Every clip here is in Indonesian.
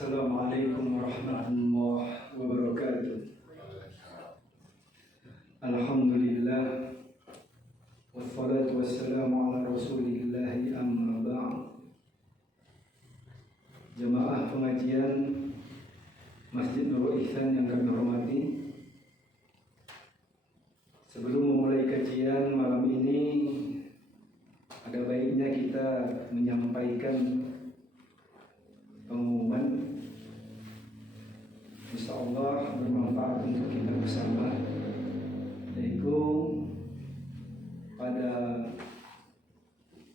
Assalamualaikum warahmatullahi wabarakatuh. Alhamdulillah wassalatu wassalamu ala rasulillahi amma ba'd. Jemaah pengajian Masjid Nurul Ihsan yang kami hormati, sebelum memulai kajian malam ini, ada baiknya kita menyampaikan pengumuman, insyaallah bermanfaat untuk kita bersama, yaitu pada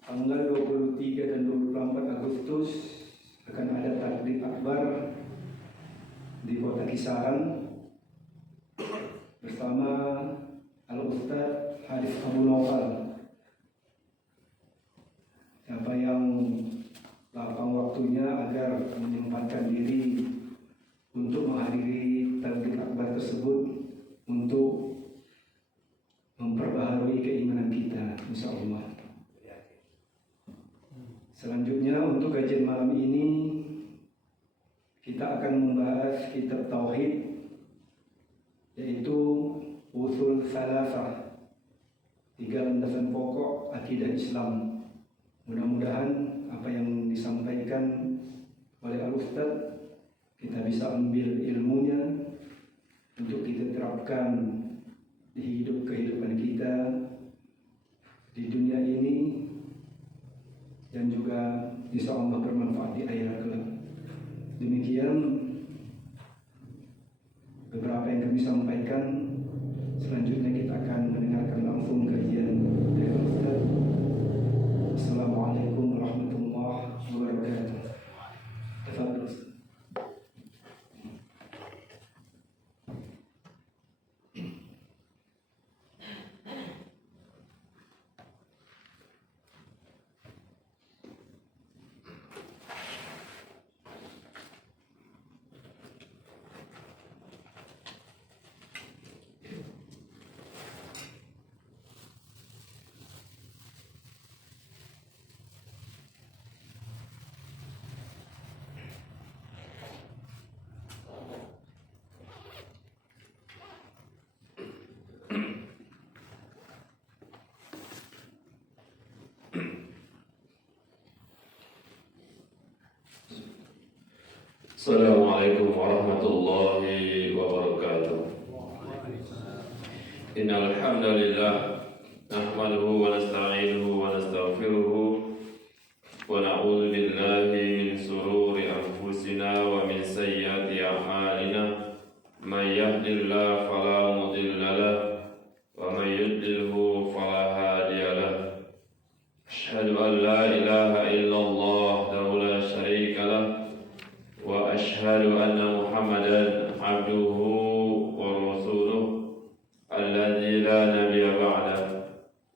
tanggal 23 dan 24 Agustus akan ada taklim akbar di Kota Kisaran bersama Al-Ustaz Hadis Abu Nawfal. Siapa yang lapang waktunya agar menyempatkan diri untuk menghadiri taklim akbar tersebut untuk memperbaharui keimanan kita, insyaallah. Selanjutnya untuk kajian malam ini kita akan membahas kitab tauhid, yaitu usul salasah, 3 landasan pokok akidah Islam. Mudah-mudahan apa yang disampaikan oleh Al-Ustaz kita bisa ambil ilmunya untuk kita terapkan di kehidupan kita di dunia ini, dan juga insya Allah bermanfaat di akhirat kelak. Demikian beberapa yang kami sampaikan. Selanjutnya kita akan mendengarkan langsung kajian dari Ustaz. Assalamualaikum warahmatullahi wabarakatuh. Tafadhol Ustaz. Assalamualaikum warahmatullahi wabarakatuh. Innal hamdalillah nahmaduhu wa nasta'inuhu wa nastaghfiruhu wa na'udzu billahi min shururi anfusina wa min sayyiati a'malina. May yahdihillahu fala mudilla lahu wa may yudlilhu fala hadiya lahu. Asyhadu an la ilaha illallah wahdahu la syarika lahu wa ashhadu anna Muhammadan abduhu wa rasuluh alladzi la nabiyya ba'dahu.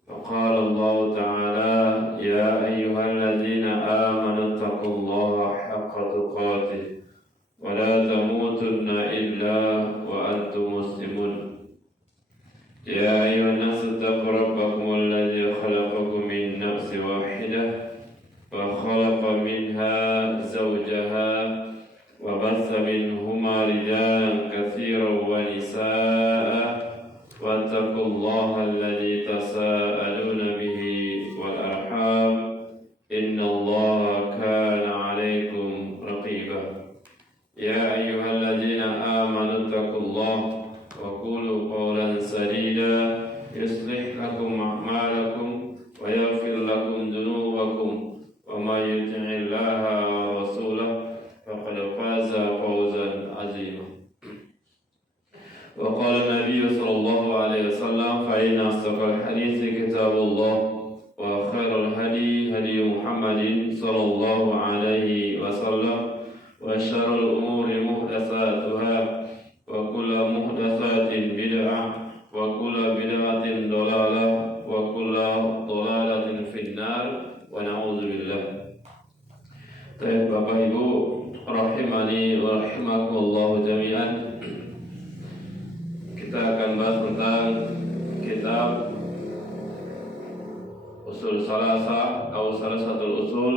Faqala Allah ta'ala ya ayyuhalladzina amanu taqullaha haqqa tuqatih wa la tamutunna illa wa antum muslimun. Ya ayyuhan nasu taqu rabbakum alladzi khalaqakum min nafsin wahidah wa khalaqa minha zawjaha وبث منهما رجالا كثيرا ونساء واتقوا الله الذي تساءلون به والأرحام إن الله كان عليكم رقيبا. يا أيها الذين آمنوا اتقوا الله وقولوا قولا سديدا يصلح لكم أعمالكم ويغفر لكم ذنوبكم ومن يطع الله ورسوله فقد فاز فوزا عظيما. وقال النبي صلى الله عليه وسلم فإن أصدق الحديث كتاب الله وخير الهدي هدي محمد صلى الله عليه وسلم وشر الأمور محدثاتها وكل محدثات بدعة وكل بدعة ضلالة وكل ضلالة في النار ونعوذ بالله. Baik Bapak Ibu rahimani wa rahimakumullah jami'an, kita akan bahas tentang kitab Usul Salasa atau Salasatul Usul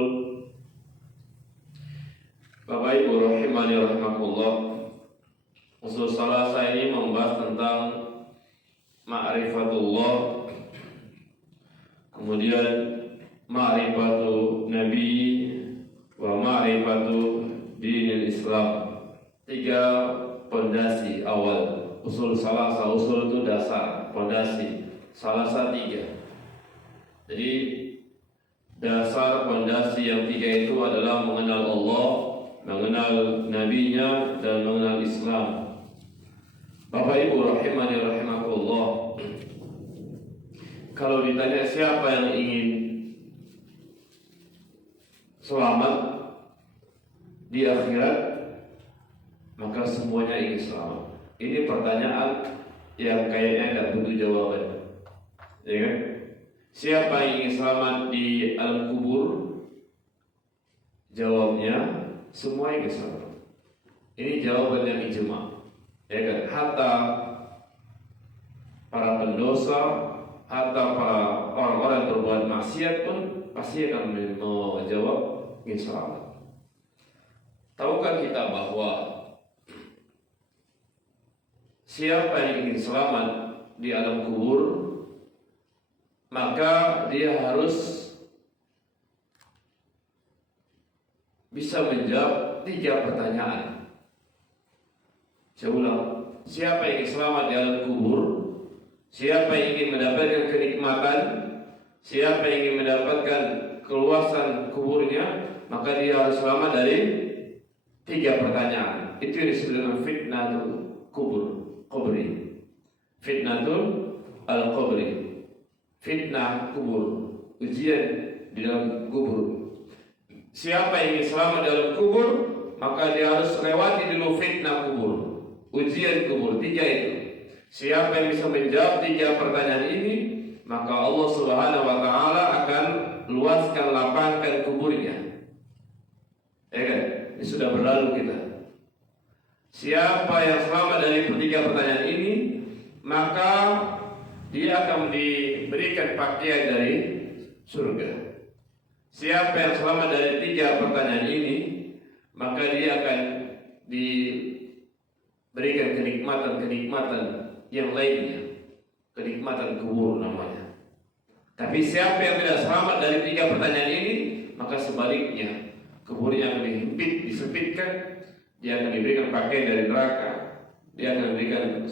Bapak Ibu rahimani rahimakumullah. Usul salasa ini membahas tentang ma'rifatullah, kemudian ma'rifatu Nabi wa ma'rifatu dinil Islam. 3 pondasi awal. Usul salasa, usul itu dasar, pondasi. Salasa 3. Jadi dasar pondasi yang 3 itu adalah mengenal Allah, mengenal Nabi-Nya, dan mengenal Islam. Bapak Ibu rahimani rahimakumullah, kalau ditanya siapa yang ingin selamat di akhirat, maka semuanya ingin selamat. Ini pertanyaan yang kayaknya tidak butuh jawaban, ya kan? Siapa yang ingin selamat di alam kubur? Jawabnya semua ingin selamat. Ini jawaban yang ijma', ya kan? Hatta para pendosa, hatta para orang-orang yang berbuat maksiat pun pasti akan menjawab ingin selamat. Tahukah kita bahwa siapa yang ingin selamat di alam kubur, maka dia harus bisa menjawab 3 pertanyaan. Saya ulang, siapa yang ingin selamat di alam kubur, siapa yang ingin mendapatkan kenikmatan, siapa yang ingin mendapatkan keluasan kuburnya, maka dia harus selamat dari 3 pertanyaan. Itu yang disebut dengan fitnatul kubri. Fitnatul al-kubri, fitnah kubur, ujian di dalam kubur. Siapa yang ingin selamat dalam kubur, maka dia harus lewati dulu fitnah kubur, ujian kubur. 3 itu. Siapa yang bisa menjawab 3 pertanyaan ini, maka Allah Subhanahu wa taala akan luaskan, lapangkan kuburnya. Ya kan? Ini sudah berlalu kita. Siapa yang selamat dari 3 pertanyaan ini, maka dia akan diberikan pakaian dari surga. Siapa yang selamat dari 3 pertanyaan ini, maka dia akan diberikan kenikmatan-kenikmatan yang lainnya. Kenikmatan kubur namanya. Tapi siapa yang tidak selamat dari 3 pertanyaan ini, maka sebaliknya, kuburnya akan disempitkan. Dia akan diberikan pakaian dari neraka. Dia akan diberikan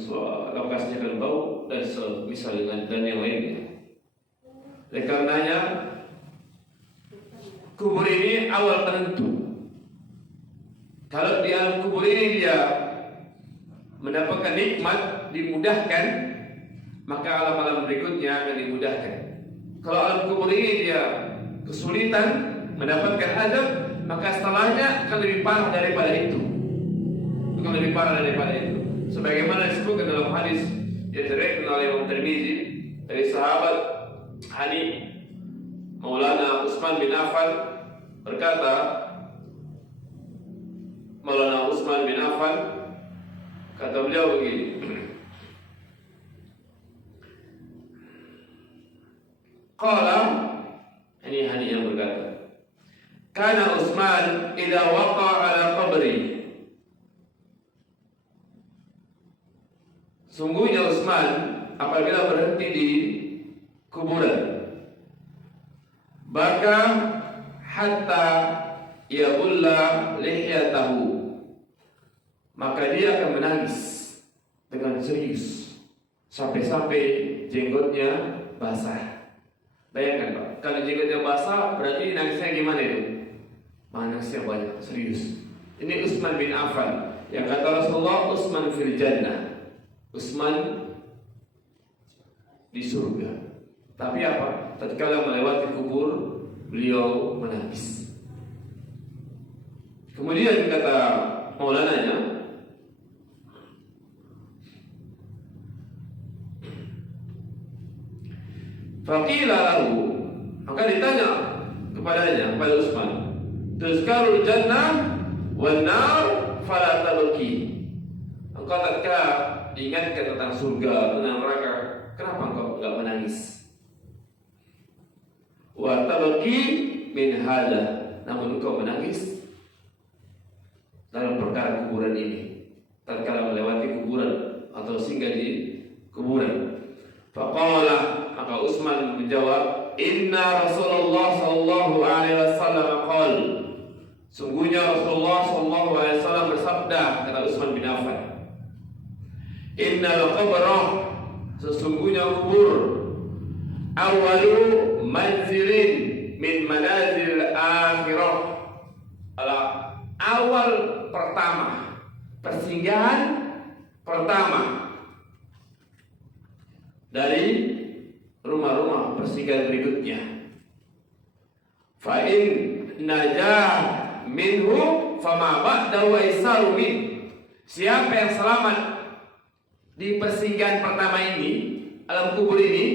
lokasinya akan bau dan semisal dengan dan yang lainnya. Oleh karenanya, kubur ini awal penentu. Kalau di alam kubur ini dia mendapatkan nikmat, dimudahkan, maka alam-alam berikutnya akan dimudahkan. Kalau alam kubur ini dia kesulitan, mendapatkan azab, maka setelahnya akan lebih parah daripada itu. Akan lebih parah daripada itu. Sebagaimana disebutkan dalam hadis yang diriwayatkan oleh Imam Tirmizi dari sahabat Hani Maulana Utsman bin Affan berkata, Maulana Utsman bin Affan kata beliau begini, qala, ini Hani yang berkata, kana Utsman idza waqa'a ala qabri, sungguhnya Utsman apabila berhenti di kuburan, baka hatta yabulla lihyatahu, maka dia akan menangis dengan serius sampai-sampai jenggotnya basah. Bayangkan Pak, kalau jenggotnya basah berarti nangisnya gimana itu? Nangisnya banyak, serius. Ini Utsman bin Affan yang kata Rasulullah, Utsman fil jannah, Utsman di surga. Tapi apa? Tatkala melewati kubur, beliau menangis. Kemudian kata Maulananya, faqila lahu, maka ditanya kepadanya, kepada Utsman, tuzkarul jannah wan nar fala tabki. Engkau tatkala diingatkan tentang surga, tentang neraka, kenapa engkau enggak menangis? Wa tabki min hada, namun engkau menangis dalam perkara kuburan ini tatkala melewati kuburan atau singgah di kuburan. Faqala, maka Utsman menjawab, inna Rasulullah sallallahu alaihi wasallam qala, sungguhnya Rasulullah sallallahu alaihi wasallam bersabda, kata Utsman bin Affan, innal qabra, sesungguhnya kubur, awalu manzilin min manazil akhirah, adalah awal pertama, persinggahan pertama dari rumah-rumah persinggahan berikutnya. Fa in najah minhu fama ba'dahu aisaru min. Siapa yang selamat di persinggahan pertama ini, alam kubur ini,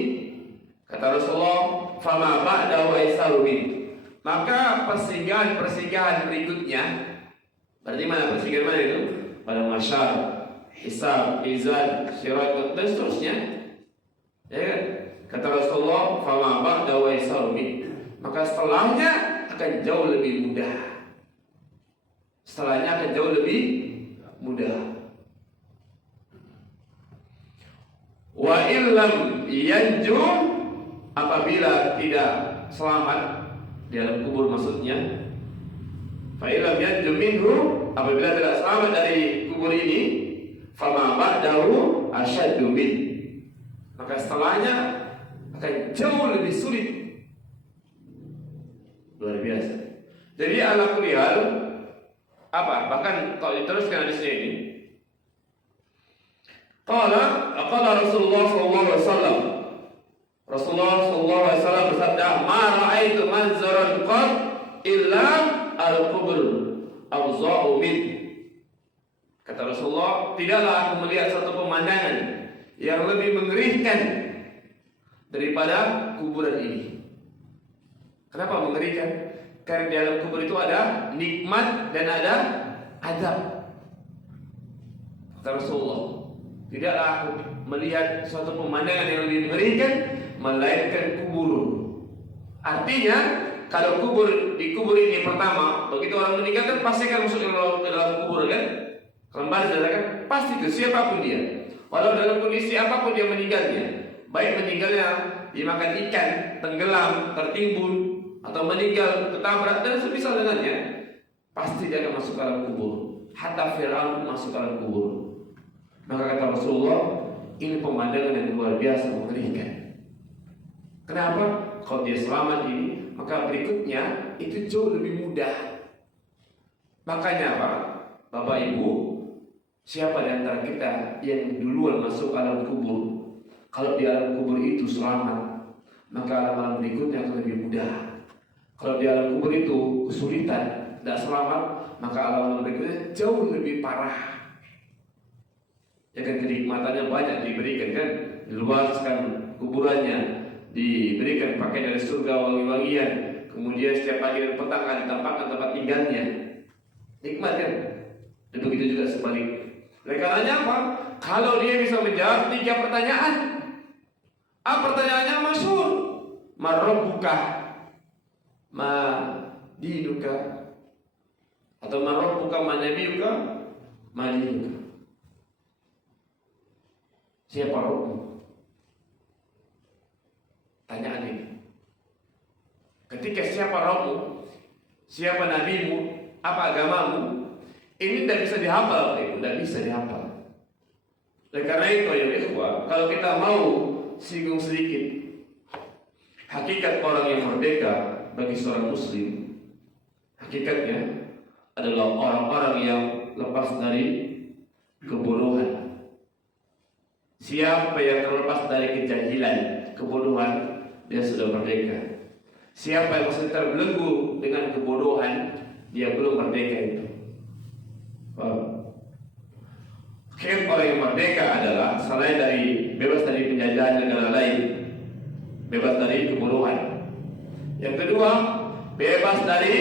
kata Rasulullah, fama ba'dahu aisaru min, maka persinggahan berikutnya, berarti mana persinggahan mana itu? Pada masyar, hisab, izan, syirat, dan seterusnya. Ya kan? Kata Rasulullah, fama ba'dahu aisaru min, maka setelahnya akan jauh lebih mudah. Setelahnya akan jauh lebih mudah. Wa illam yanju, apabila tidak selamat di dalam kubur maksudnya, fa illam yanju minhu, apabila tidak selamat dari kubur ini, fama ba'dahu asyaddu min, maka setelahnya akan jauh lebih sulit. Luar biasa. Jadi ala kulli hal, apa? Bahkan kalau diteruskan hadisnya ini, qala Rasulullah sallallahu alaihi wasallam, Rasulullah sallallahu alaihi wasallam bersabda, ma ra'aitu manzaran qad illa al-qubur awza'u min. Kata Rasulullah, tidaklah aku melihat satu pemandangan yang lebih mengerikan daripada kuburan ini. Kenapa mengerikan? Karena di dalam kubur itu ada nikmat dan ada azab. Kata Rasulullah, tidaklah aku melihat suatu pemandangan yang lebih mengerikan melainkan kubur. Artinya, kalau di kubur ini pertama, begitu orang meninggal kan pasti akan masuk ke dalam kubur kan? Kembali kan? Pasti itu siapapun dia. Walau dalam kondisi apapun dia meninggalnya, baik meninggalnya dimakan ikan, tenggelam, tertimbun, atau meninggal ketabrak dan semisal dengannya, pasti dia akan masuk ke dalam kubur. Hatta Fir'aun masuk ke dalam kubur. Maka kata Rasulullah, ini pemandangan yang luar biasa mengerikan. Kenapa? Kalau dia selamat ini, maka berikutnya itu jauh lebih mudah. Makanya apa? Bapak Ibu, siapa di antara kita yang duluan masuk ke alam kubur, kalau di alam kubur itu selamat, maka alam berikutnya akan lebih mudah. Kalau di alam kubur itu kesulitan, tidak selamat, maka alam berikutnya jauh lebih parah. Ya kan, kenikmatannya banyak diberikan kan, diluaskan kuburannya, diberikan pakaian dari surga wangi-wangian, kemudian setiap pagi dan petang akan ditampakkan tempat tinggalnya. Nikmat kan? Dan begitu juga sebaliknya. Oleh karenanya apa? Kalau dia bisa menjawab 3 pertanyaan, pertanyaannya masyhur, marabbuka, ma dinuka, atau marabbuka ma nabiyuka, ma dinuka. Siapa Rabbmu? Tanyaan ini. Ketika siapa Rabbmu, siapa nabimu, apa agamamu, ini tidak bisa dihafal, tidak bisa dihafal. Oleh karena itu ya ikhwah, kalau kita mau singgung sedikit hakikat orang yang merdeka bagi seorang muslim, hakikatnya adalah orang-orang yang lepas dari kebodohan. Siapa yang terlepas dari kejahilan, kebodohan, dia sudah merdeka. Siapa yang masih terbelenggu dengan kebodohan, dia belum merdeka itu. Orang yang merdeka adalah selain dari bebas dari penjajahan negara lain, bebas dari kebodohan. Yang kedua, bebas dari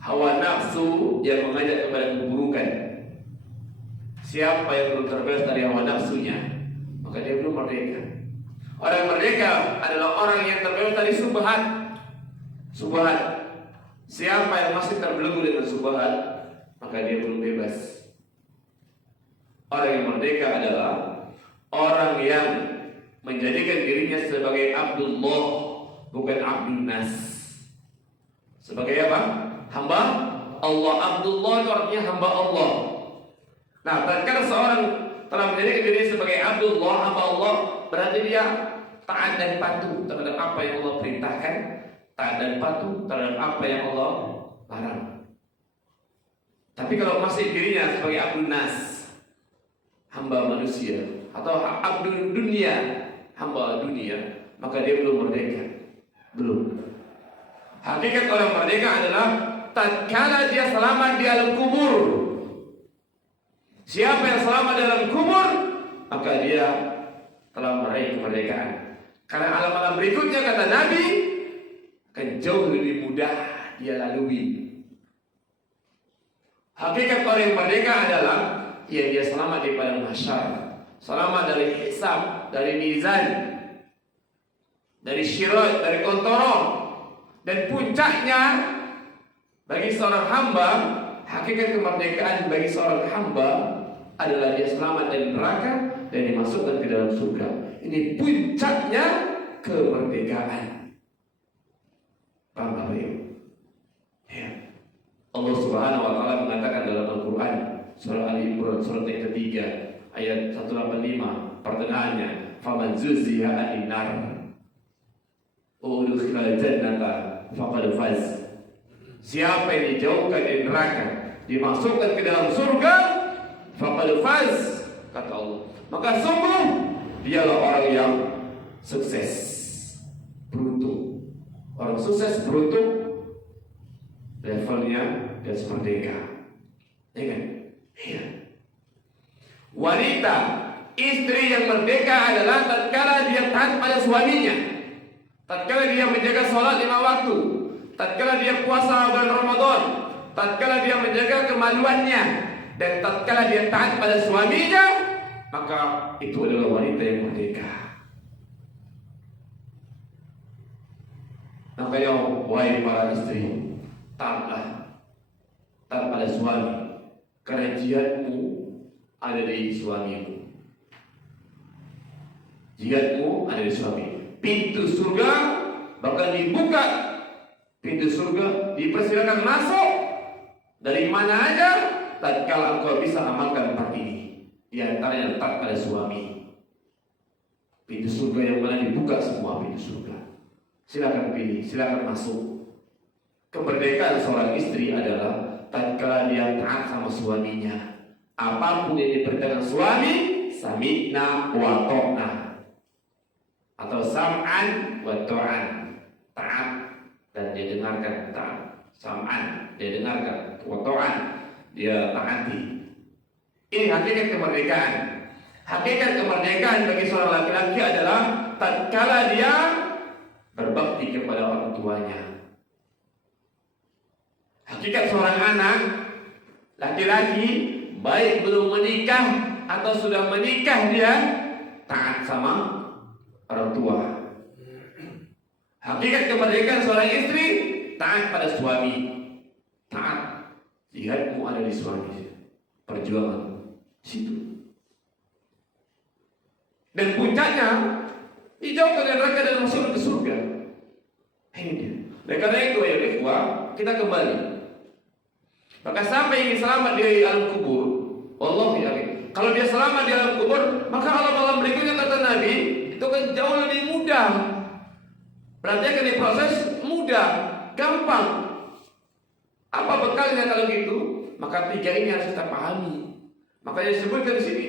hawa nafsu yang mengajak kepada keburukan. Siapa yang belum terbebas dari hawa nafsunya, maka dia belum merdeka. Orang merdeka adalah orang yang terbebas dari subhat. Subhat. Siapa yang masih terbelenggu dengan subhat, maka dia belum bebas. Orang yang merdeka adalah orang yang menjadikan dirinya sebagai Abdullah, bukan Abdul Nas. Sebagai apa? Hamba Allah. Abdullah itu artinya hamba Allah. Nah, tatkala seorang telah menjadikan dirinya sebagai Abdullah, hamba Allah, berarti dia taat dan patuh terhadap apa yang Allah perintahkan, taat dan patuh terhadap apa yang Allah larang. Tapi kalau masih dirinya sebagai Abdul Nas, hamba manusia, atau Abdul Dunia, hamba dunia, maka dia belum merdeka. Belum. Hakikat orang merdeka adalah tatkala dia selamat di alam kubur. Siapa yang selamat dalam kubur, maka dia telah meraih kemerdekaan. Karena alam-alam berikutnya, kata Nabi, akan jauh lebih mudah dia lalui. Hakikat orang yang merdeka adalah dia selamat di padang mahsyar, selamat dari hisab, dari mizan, dari syirat, dari kontrol. Dan puncaknya bagi seorang hamba, hakikat kemerdekaan bagi seorang hamba adalah dia selamat dari neraka dan dimasukkan ke dalam surga. Ini puncaknya kemerdekaan. Paham Bapak Ibu? Ya. Allah Subhanahu wa taala mengatakan dalam Al-Qur'an surah Al-Imran surat yang ketiga ayat 185 pertengahannya, "Faman zuziha 'anil nar wa udkhila jannata faqad faz." Siapa yang dijauhkan dari neraka, dimasukkan ke dalam surga, faqad faz, kata Allah. Maka sungguh dialah orang yang sukses, beruntung. Orang sukses beruntung levelnya dan merdeka. Ya kan? Iya. Wanita, istri yang merdeka adalah tatkala dia taat pada suaminya, tatkala dia menjaga sholat 5 waktu, tatkala dia puasa bulan Ramadan, tatkala dia menjaga kemaluannya, dan tatkala dia taat pada suaminya, maka itu adalah wanita yang merdeka. Makanya wahai para istri, taatlah, taat pada suami, karena jihadmu ada di suamimu. Jihadmu ada di suami. Pintu surga bakal dibuka. Pintu surga dipersilakan masuk dari mana aja tatkala engkau bisa amalkan 4 ini. Di antaranya taat pada suami. Pintu surga yang mana dibuka semua pintu surga. Silakan pilih, silakan masuk. Kemerdekaan seorang istri adalah tatkala dia taat sama suaminya. Apapun yang diperintahkan suami, sami'na wa ta'na, atau sam'an wa ta'an, taat dan dia dengarkan, taat. Sam'an, dia dengarkan, wa ta'an, dia taati. Ini hakikat kemerdekaan. Hakikat kemerdekaan bagi seorang laki-laki adalah tatkala dia berbakti kepada orang tuanya. Hakikat seorang anak laki-laki, baik belum menikah atau sudah menikah, dia taat sama orang tua. Hakikat kemerdekaan seorang istri, taat pada suami. Taat, jihadmu ada di suami, perjuangan situ. Dan puncaknya dijauhkan dari neraka dan masuk ke surga. Ini dia. Dan karena itu ya ikhwah, kita kembali. Maka sampai ingin selamat di alam kubur, wallahi yakin, kalau dia selamat di alam kubur, maka alam-alam berikutnya kata Nabi itu kan jauh lebih mudah. Berarti akan diproses mudah, gampang. Apa bekalnya kalau gitu? Maka 3 ini harus kita pahami. Makanya disebutkan di sini.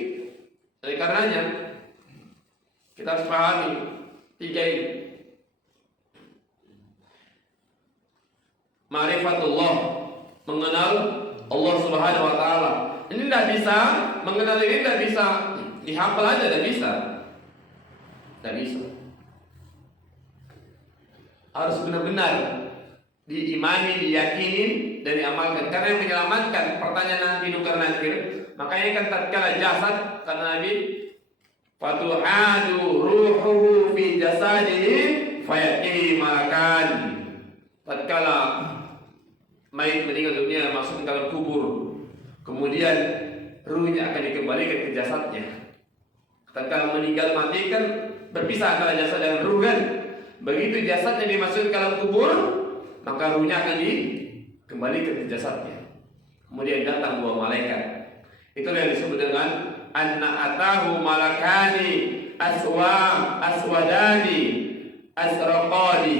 Oleh karenanya kita harus pahami 3 ini. Ma'rifatullah, mengenal Allah Subhanahu wa taala. Ini tidak bisa, mengenal ini tidak bisa dihafal aja, tidak bisa. Tidak bisa. Harus benar-benar diimani, diyakini, dan diamalkan. Karena yang menyelamatkan, pertanyaan nanti nukar nakir, makanya kan tatkala jasad, kata Nabi, fatu'adu ruhuhu fi jasadihi fayaqi makan. Tatkala mayit meninggal dunia, masuk ke dalam kubur, kemudian ruhnya akan dikembalikan ke jasadnya. Ketika meninggal mati kan berpisah antara jasad dan ruh kan. Begitu jasadnya dimasukkan ke dalam kubur, maka ruhnya akan dikembalikan ke jasadnya. Kemudian datang dua malaikat. Itu yang disebut dengan anna atahu malakani aswadani asraqani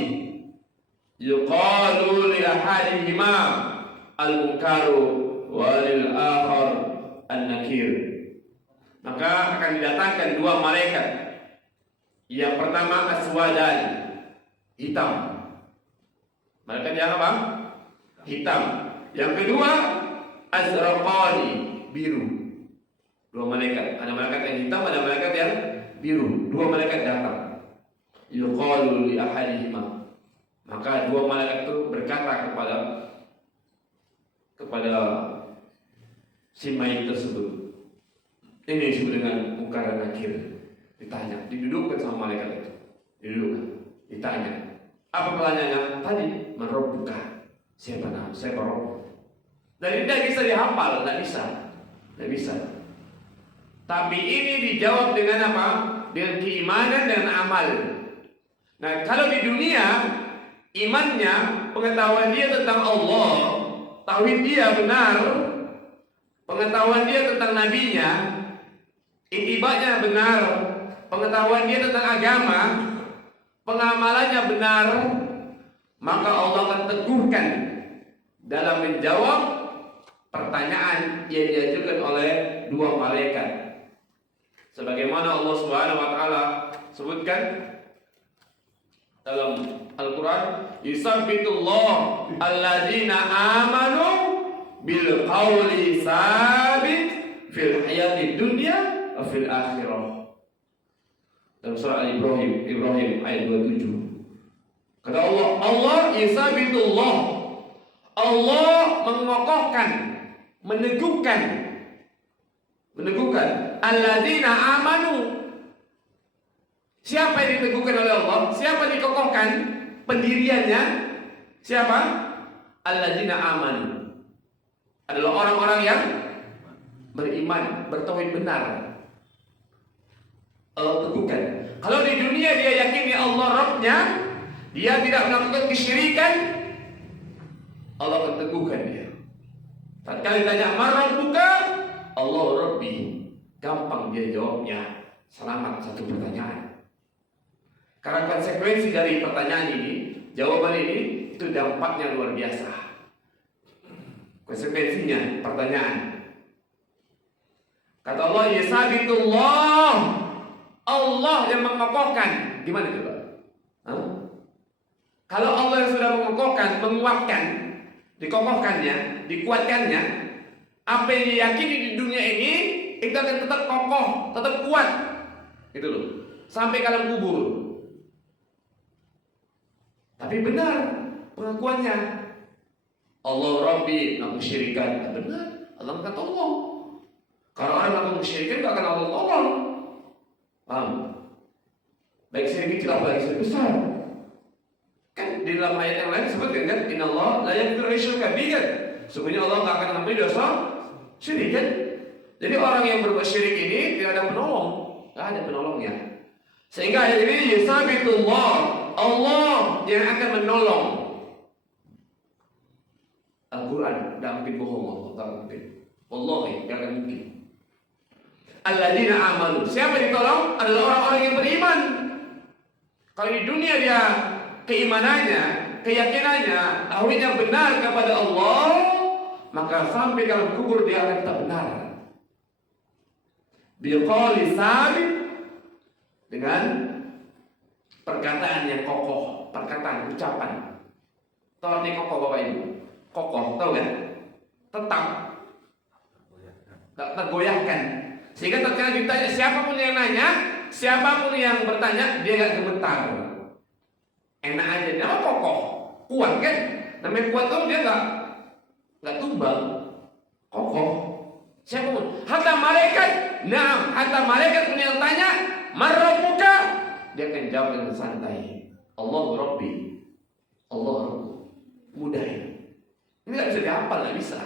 yuqalu li ahadihima al-munkaru wa lil akhar an-nakir. Maka akan didatangkan dua malaikat. Yang pertama aswadan, hitam. Malaikat yang apa? Hitam. Yang kedua azraqani, biru. Dua malaikat. Ada malaikat yang hitam, ada malaikat yang biru. Dua malaikat datang. Yuqalu li ahadihima. Maka dua malaikat itu berkata kepada si mayit tersebut. Ini disebut dengan munkar dan nakir. Ditanya, didudukkan sama malaikat itu. Didudukkan, ditanya. Apa pertanyaannya? Tadi, man rabbuka? Siapa nama? Siapa Rabb? Dan tidak bisa dihafal, tidak bisa. Tapi ini dijawab dengan apa? Dengan keimanan dan amal. Nah, kalau di dunia imannya, pengetahuan dia tentang Allah, tauhid dia benar, pengetahuan dia tentang nabinya, itibanya benar, pengetahuan dia tentang agama, pengamalannya benar, maka Allah akan teguhkan dalam menjawab pertanyaan yang diajukan oleh dua malaikat. Sebagaimana Allah Subhanahu wa taala sebutkan dalam Al-Qur'an, yusabbitullah alladzina amanu bil qawli sabit fil hayati dunya wa fil akhirah. Dalam surah Ibrahim ayat 27. Kata Allah yusabitullah. Allah mengokohkan, meneguhkan alladzina amanu. Siapa yang diteguhkan oleh Allah? Siapa yang dikokohkan pendiriannya? Siapa? Alladzina amanu. Adalah orang-orang yang beriman, bertauhid benar. Allah teguhkan. Kalau di dunia dia yakini Allah Rabbnya, dia tidak melakukan kesyirikan, Allah akan teguhkan dia. Tatkala ditanya man rabbuka, Allah Rabbi, gampang dia jawabnya, selamat satu pertanyaan. Karena konsekuensi dari pertanyaan ini, jawaban ini, itu dampaknya luar biasa. Konsekuensinya pertanyaan. Kata Allah, yasabitullah, Allah yang mengokohkan. Gimana coba? Kalau Allah yang sudah mengokohkan, menguatkan, dikokohkannya, dikuatkannya, apa yang diyakini di dunia ini itu akan tetap kokoh, tetap kuat, gitu loh, sampai ke alam kubur. Tapi benar pengakuannya, Allah Rabbi, nak musyrikan, benar, Allah akan tolong. Kalau orang nak musyrikan, gak akan Allah tolong. Paham? Baik syirik kecil apalagi syirik besar. Kan di dalam ayat yang lain disebutkan kan, innallaha la yaghfiru syirka bihi. Sesungguhnya Allah enggak akan mengampuni dosa syirik kan? Jadi orang yang berbuat syirik ini tidak ada penolong, enggak ada penolongnya. Sehingga ayat ini yusabitullah, Allah yang akan menolong. Al-Quran tidak mungkin bohong, Allah tak mungkin. Wallahi tidak akan mungkin. Alladzina amanu, siapa yang ditolong? Adalah orang-orang yang beriman. Kalau di dunia dia keimanannya, keyakinannya, tauhidnya benar kepada Allah, maka sampai dalam kubur dia akan tetap benar. Biqauli sabit, dengan perkataan yang kokoh, perkataan, ucapan. Tahu arti kokoh Bapak Ibu? Kokoh, tahu kan? Tetap, tak tergoyahkan. Sehingga tatkala ditanya siapapun yang nanya, siapapun yang bertanya, dia gak gemetar. Enak aja, dia kokoh, kuat kan? Namanya kuat tuh dia gak tumbang, kokoh. Siapapun, hatta malaikat, hatta malaikat pun yang tanya, man rabbuka, dia akan jawab dengan santai, Allah Rabbi, Allah Rabbu. Mudah ini. Ini gak bisa dihafal, gak bisa.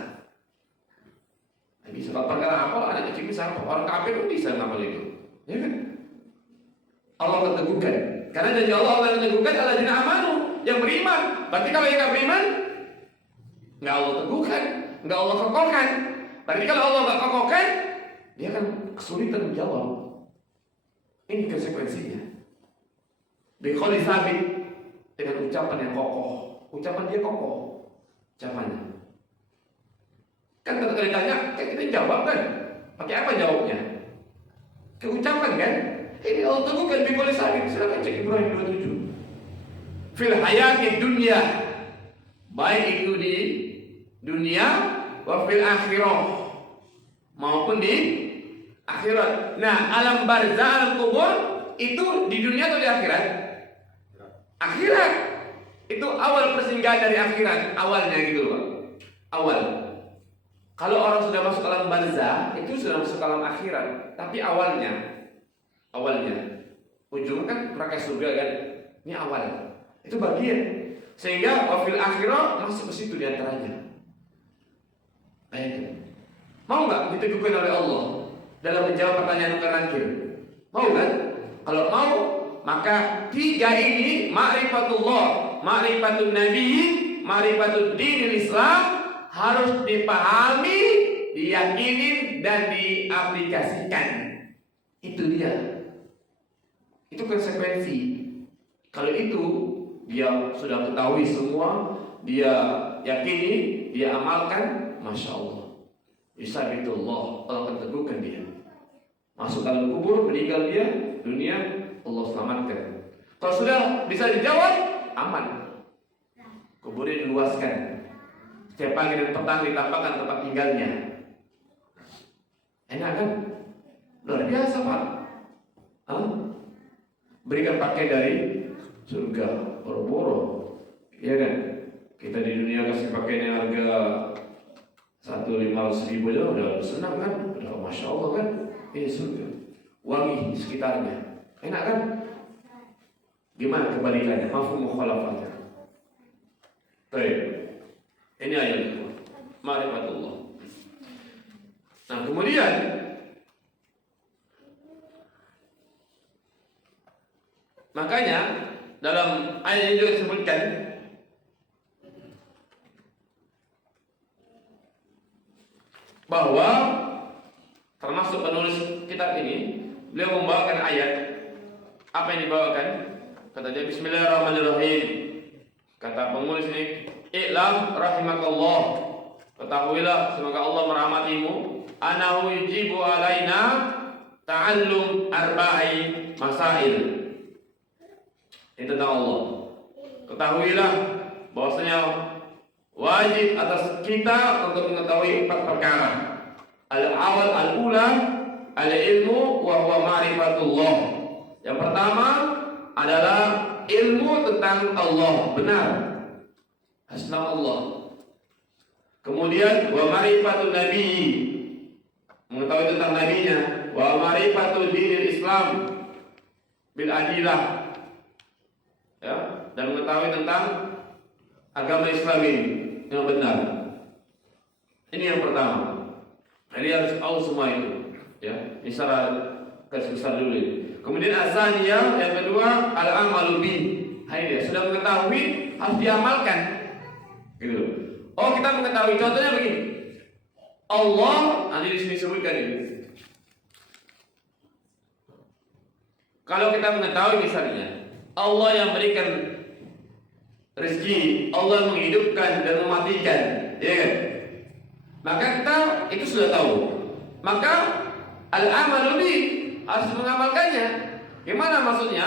bisa. Kalau perkara apa anak kecil bisa, orang kafir pun bisa ngapal itu. Ya kan? Allah akan teguhkan. Karena dari Allah akan teguhkan alladzina amanu, yang beriman. Berarti kalau yang nggak beriman, nggak Allah teguhkan, nggak Allah kokohkan. Berarti kalau Allah nggak kokohkan, dia akan kesulitan menjawab. Ini konsekuensinya. Biqauli sabit, dengan ucapan yang kokoh. Ucapan dia kokoh. Ucapannya. Kan ketika ditanya, kita jawab kan? Pakai apa jawabnya? Keucapan kan? Ini Allah teguhkan biqauli sabit. Silakan cek Ibrahim 27. Fil hayati dunia, baik itu di dunia wa fil akhirah, maupun di akhirat. Nah, alam barzah, alam kubur itu di dunia atau di akhirat? Akhirat. Itu awal persinggahan dari akhirat, awalnya gitu loh. Awal. Kalau orang sudah masuk alam barzah, itu sudah masuk alam akhirat. Tapi awalnya ujungnya kan neraka surga kan? Ini awal. Itu bagian. Sehingga wafil akhirah masuk ke situ diantaranya. Mau nggak diteguhkan oleh Allah dalam menjawab pertanyaan terakhir? Mau kan? Kalau mau, maka tiga ini ma'rifatullah, ma'rifatun nabi, ma'rifatud dinil Islam harus dipahami, diyakini dan diaplikasikan. Itu dia. Itu konsekuensi. Kalau itu dia sudah ketahui semua, dia yakini, dia amalkan, masya Allah, bisa gitu Allah akan teguhkan dia. Masuk dalam kubur, meninggal dia, dunia Allah selamatkan. Kalau sudah bisa dijawab, aman. Kuburnya diluaskan. Setiap pagi dan petang ditampakkan tempat tinggalnya. Enak kan? Luar biasa Pak. Berikan pakai dari surga, boro-boro, ya kan? Kita di dunia kasih pakaian yang harga 1.500.000 aja udah senang kan? Udah masya Allah kan? Ini surga, wangi di sekitarnya, enak kan? Gimana kebalikannya? Mafhum mukhalafatnya. Baik, ini ayat itu, ma'rifatullah. Nah kemudian makanya dalam ayat ini juga disebutkan bahwa termasuk penulis kitab ini, beliau membawakan ayat. Apa yang dibawakan? Kata dia Bismillahirrahmanirrahim. Kata penulis ini, I'lam rahimakallah, ketahuilah semoga Allah merahmatimu, anahu yujibu alaina ta'allum arba'i masail. Ini tentang Allah. Ketahuilah bahwasanya wajib atas kita untuk mengetahui 4 perkara. Al-awal al-ula al-ilmu wa huwa ma'rifatullah. Yang pertama adalah ilmu tentang Allah, benar. Asma Allah. Kemudian wa ma'rifatun nabi, mengetahui tentang nabinya, wa ma'rifatul dinil Islam bil adilah. Ya, dan mengetahui tentang agama Islam ini yang benar. Ini yang pertama. Jadi harus tahu semua itu. Ya, ini secara garis besar dulu. Kemudian asaniyah yang kedua al-amalu bi. Hai dia sudah mengetahui, harus diamalkan. Gitu. Oh, kita mengetahui, contohnya begini. Allah, nanti di sini sebutkan ini. Kalau kita mengetahui misalnya Allah yang berikan rezeki, Allah yang menghidupkan dan mematikan, ya kan? Maka kita itu sudah tahu. Maka al-amalu bi, harus mengamalkannya. Gimana maksudnya?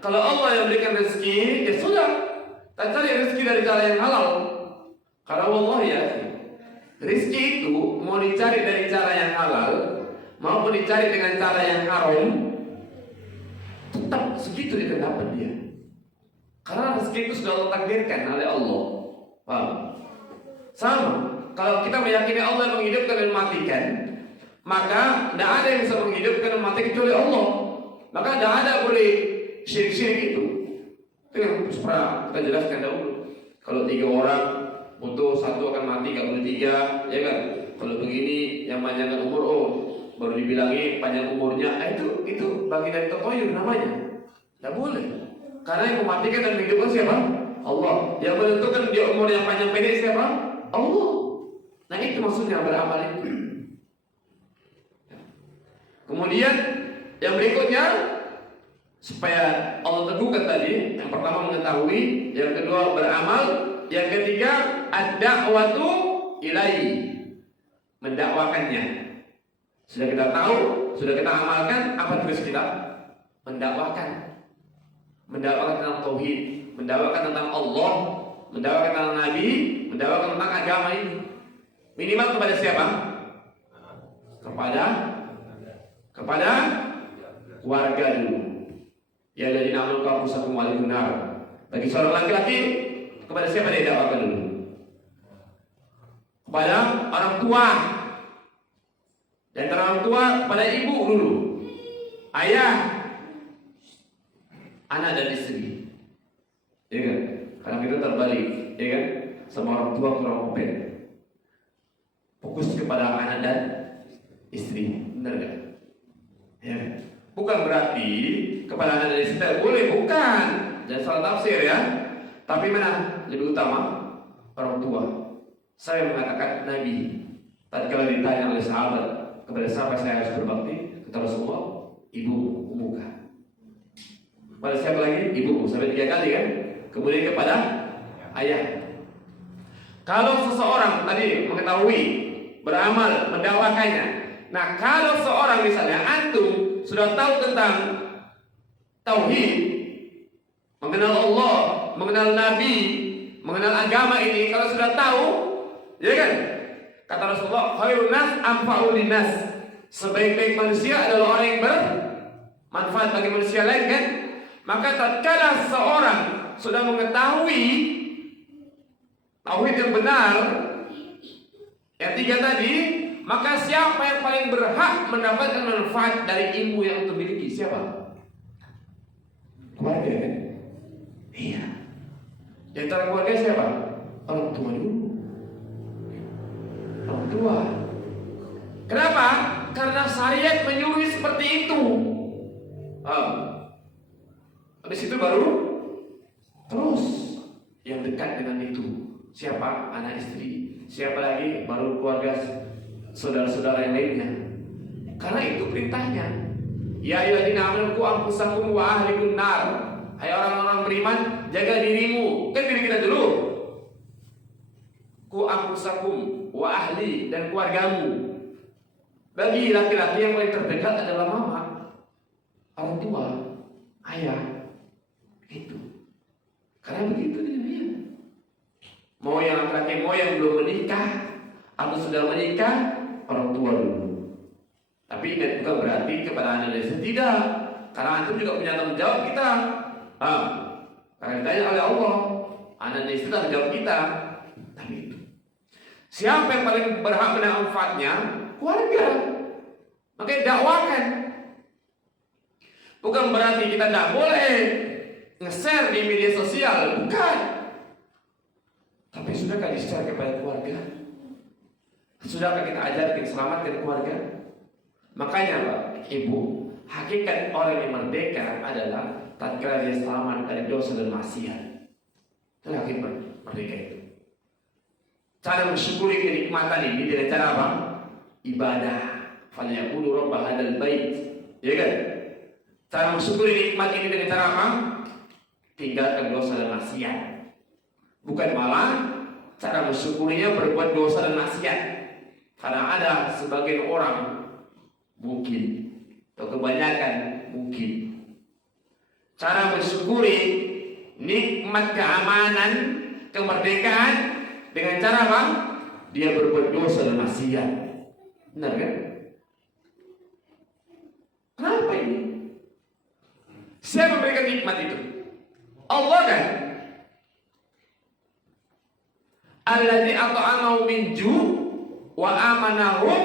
Kalau Allah yang berikan rezeki, ya sudah, kita cari rezeki dari cara yang halal. Karena Allah ya, rezeki itu mau dicari dari cara yang halal maupun dicari dengan cara yang haram, tetap segitu dia dapat dia. Karena rezeki itu sudah Allah takdirkan oleh Allah. Paham? Sama. Kalau kita meyakini Allah yang menghidupkan dan mematikan, maka tidak ada yang bisa menghidupkan dan mematikan kecuali Allah. Maka tidak ada boleh syirik-syirik itu. Itu yang pernah kita jelaskan dahulu. Kalau 3 orang butuh, 1 akan mati, 3, ya kan? Kalau begini yang panjangkan umur, oh baru dibilangi panjang umurnya, itu bagian dari tatoyur namanya. Tidak boleh. Karena yang mematikan dan menghidupkan siapa? Allah. Yang menentukan dia umur yang panjang pendek siapa? Allah. Nah itu maksudnya beramal itu. Kemudian yang berikutnya, supaya Allah teguhkan tadi, yang pertama mengetahui, yang kedua beramal, yang ketiga ad-da'watu ilaihi, mendakwakannya. Sudah kita tahu, sudah kita amalkan, apa tugas kita? Mendakwakan. Mendakwakan tentang tauhid, mendakwakan tentang Allah, mendakwakan tentang Nabi, mendakwakan tentang agama ini. Minimal kepada siapa? Kepada keluarga dulu. Ya jadi namanya kaum musakum walikunar. Bagi seorang laki-laki, kepada siapa dia dakwakan dulu? Kepada orang tua. Dan orang tua kepada ibu dulu, ayah, anak dan istri. Ya kan? Karena kita terbalik, ya kan? Sama orang tua kurang open. Fokus kepada anak dan istri, benar gak? Ya. Bukan berarti kepada anak dan istri boleh, bukan. Jangan salah tafsir ya. Tapi mana lebih utama? Orang tua. Saya mengatakan Nabi. Tadi kalau ditanya oleh sahabat, kepada siapa saya harus berbakti? Kata Rasulullah, ibu umuka. Pada siapa lagi? Ibu, sampai 3 kali kan? Kemudian kepada ayah. Kalau seseorang tadi mengetahui, beramal, mendakwakannya. Nah, kalau seorang misalnya antum sudah tahu tentang tauhid, mengenal Allah, mengenal Nabi, mengenal agama ini, kalau sudah tahu, ya kan? Kata Rasulullah, khairun nas anfa'u linnas. Sebaik-baik manusia adalah orang yang bermanfaat bagi manusia lain kan? Maka tatkala seorang sudah mengetahui tauhid yang benar, yang 3 tadi, maka siapa yang paling berhak mendapatkan manfaat dari ilmu yang untuk miliki? Siapa? Keluarga kan? Iya. Di antara keluarga siapa? Orang tua dulu. Orang tua. Kenapa? Karena syariat menyuruh seperti itu. Habis itu baru terus yang dekat dengan itu. Siapa? Anak istri. Siapa lagi? Baru keluarga, saudara-saudara yang lainnya. Karena itu perintahnya. Ya ayyuhalladzina amanu qu anfusakum wa ahlikum nar. Hai orang-orang beriman, jaga dirimu. Kan diri kita dulu. Qu anfusakum wa ahli, dan keluargamu. Bagi laki-laki yang paling terdekat adalah mama, orang tua, ayah. Itu. Karena begitu dia. Mau yang laki-laki, mau yang belum menikah atau sudah menikah, orang tua dulu. Tapi ingat, bukan berarti kepada anak dan istri, tidak. Karena antum juga punya tanggung jawab kita. Karena ditanya oleh Allah, anak dan istri tanggung jawab kita. Tapi itu. Siapa yang paling berhak menerima manfaatnya? Keluarga. Makanya dakwakan. Bukan berarti kita tidak boleh nge-share di media sosial, bukan. Tapi sudahkah di-share kepada keluarga? Sudahkah kita ajarkan selamatkan keluarga? Makanya Pak, Ibu, hakikat orang yang merdeka adalah tatkala dia selamat dari dosa dan maksiat. Itu hakikat merdeka itu. Cara mensyukuri kenikmatan ini dengan cara apa? Ibadah. Falyaqudu rabb hadzal bait. Ya kan? Cara mensyukuri nikmat ini dengan cara apa? Tinggalkan dosa dan maksiat. Bukan malah cara mensyukurinya berbuat dosa dan maksiat. Karena ada sebagian orang mungkin, atau kebanyakan mungkin, cara mensyukuri nikmat keamanan, kemerdekaan dengan cara apa? Dia berbuat dosa dan maksiat. Benar kan? Kenapa ini? Siapa memberikan nikmat itu? Allah kan? Alladzi at'amahum min ju' wa amanahum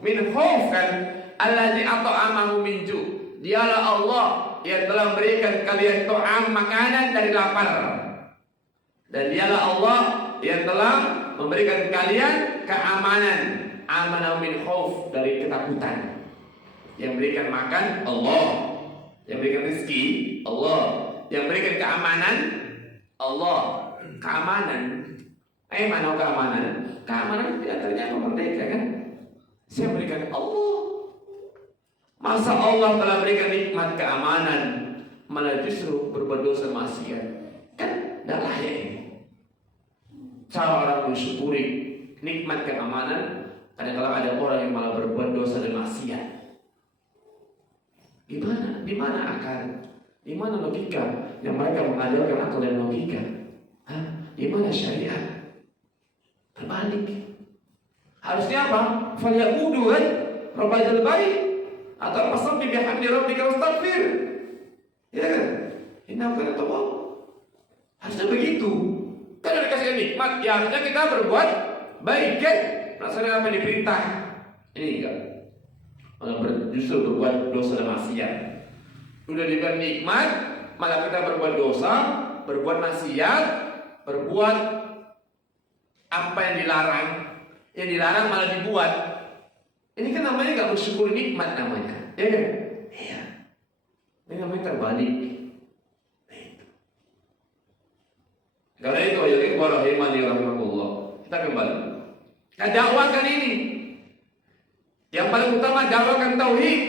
min khauf kan? Alladzi at'amahum min ju'. Dialah Allah yang telah memberikan kalian to'am, makanan dari lapar. Dan dialah Allah yang telah memberikan kalian keamanan amanah min khauf, dari ketakutan. Yang berikan makan Allah, yang berikan rezeki Allah, yang berikan keamanan Allah. Keamanan, mana keamanan? Keamanan di antaranya merdeka kan? Saya berikan Allah. Masa Allah telah berikan nikmat keamanan, malah justru berbuat dosa maksiat? Kan tidak layak ini. Cara orang mensyukuri nikmat keamanan, kadang-kadang ada orang yang malah berbuat dosa dan maksiat. Gimana? Di mana akal? Di mana logika yang mereka mengajarkan akal dan logika? Di mana syariat? Terbalik. Harusnya apa? Falyabudu kan? Rabbal bait atau pasal bihamdi rabbika wastaghfir. Ya kan? Inna kana tawwab. Harusnya begitu. Kan udah dikasih nikmat, ya harusnya kita berbuat baik kan? Rasanya apa yang diperintah? Ini enggak. Malah justru berbuat dosa dan maksiat. Udah diberi nikmat, malah kita berbuat dosa, berbuat maksiat, berbuat apa yang dilarang. Yang dilarang malah dibuat. Ini kan namanya nggak bersyukur nikmat namanya, ya kan? Iya. Ini namanya terbalik. Karena itu ayat warahimani rahimahullah. Kita kembali. Kita dakwakan ini. Yang paling utama dakwakan tauhid.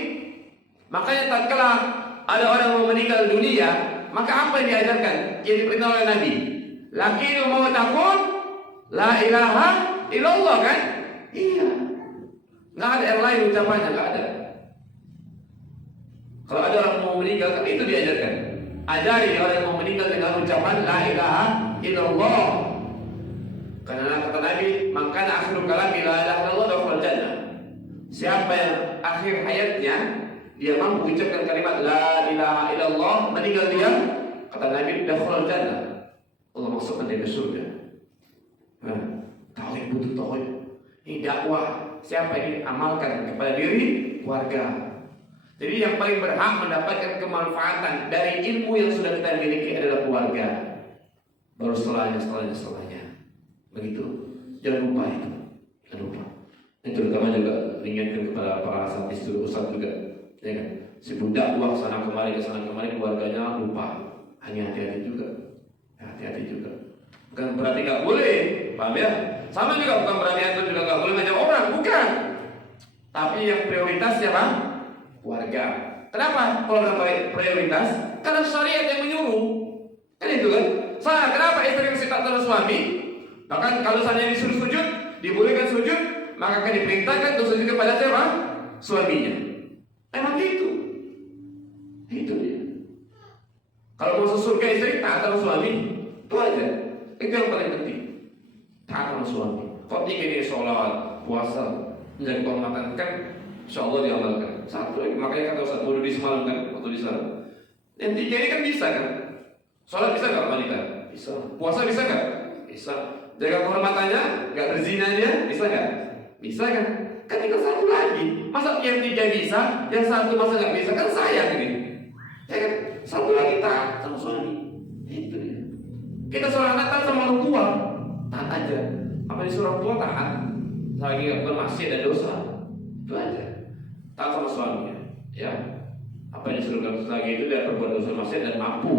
Makanya tatkala ada orang mau meninggal dunia, maka apa yang diajarkan? Yang diperintah oleh Nabi. Lakinu mau takut, la ilaha illallah kan? Iya. Nggak ada yang lain ucapannya, nggak ada. Kalau ada orang mau meninggal, kan itu diajarkan. Ajari orang yang mau meninggal dengan ucapan la ilaha illallah. Karena kata Nabi, "Man kana akhiru kalami la ilaha illallah dakhala jannah." Siapa yang akhir hayatnya dia mampu ucapkan kalimat la ilaha illallah, meninggal dia, kata Nabi, dakhala jannah. Allah masukkan dia ke surga. Tauhid, butuh tauhid. Ini dakwah. Siapa yang amalkan kepada diri, keluarga. Jadi yang paling berhak mendapatkan kemanfaatan dari ilmu yang sudah kita miliki adalah keluarga. Baru setelahnya. Begitu. Jangan lupa itu. Jangan lupa. Ini terutama juga ingatkan kepada para asatidz ustaz juga. Ya kan? Sibuk dakwah sana kemari keluarganya lupa. Hanya hati-hati juga. Hati-hati juga. Bukan berarti nggak boleh, paham ya? Sama juga bukan berarti itu juga nggak boleh ngajak orang, bukan. Tapi yang prioritasnya apa? Keluarga. Kenapa keluarga prioritas? Karena syariat yang menyuruh. Kan itu kan? Kenapa istri mesti taat sama suami? Bahkan kalau seandainya disuruh sujud, dibolehkan sujud, maka akan diperintahkan untuk sujud kepada siapa? Suaminya. Emang gitu. Itu dia. Kalau mau surga istri taat sama suami, itu aja. Itu yang paling penting. Taat sama suami. Kok tinggi dia sholat, puasa, menjaga kehormatan kan, insya Allah diamalkan. Satu lagi, makanya kata Ustaz Murudi semalam kan, waktu di sana. Yang tiga ini kan bisa kan? Sholat bisa nggak wanita? Bisa. Puasa bisa nggak? Bisa. Jaga kehormatannya, nggak berzina dia, bisa nggak? Bisa kan? Kan tinggal satu lagi. Masa yang tiga bisa, yang satu masa nggak bisa? Kan sayang ini. Ya kan? Satu lagi taat sama suami. Itu dia. Kita seorang anak taat sama orang tua, taat aja. Apa disuruh orang tua taat? Lagi nggak bukan maksiat dan dosa. Itu aja. Taat sama suaminya. Ya. Apa yang disuruh lagi itu dia berbuat dosa maksiat dan mampu.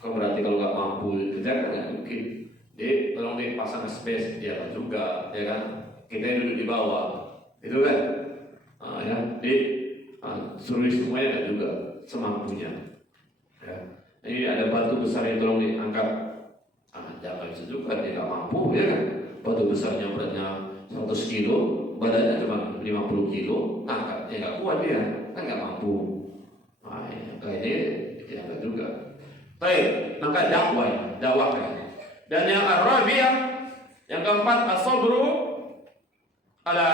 Bukan berarti kalau nggak mampu kerja nggak mungkin. Jadi tolong dipasang space dia kan juga, ya kan? Kita yang duduk di bawah, itu kan? Ya, jadi suruh semuanya nggak juga semampunya. Ya. Ini ada batu besar yang tolong diangkat. Jangan bisa juga dia nggak mampu, ya kan? Batu besarnya beratnya 100 kilo, badannya cuma 50 kilo, angkatnya nggak kuat dia, kan nggak mampu. Kayak ini tidak ada juga. Baik, maka dakwahkan. Dan yang ar-rabi'ah, yang keempat, as-sabru ala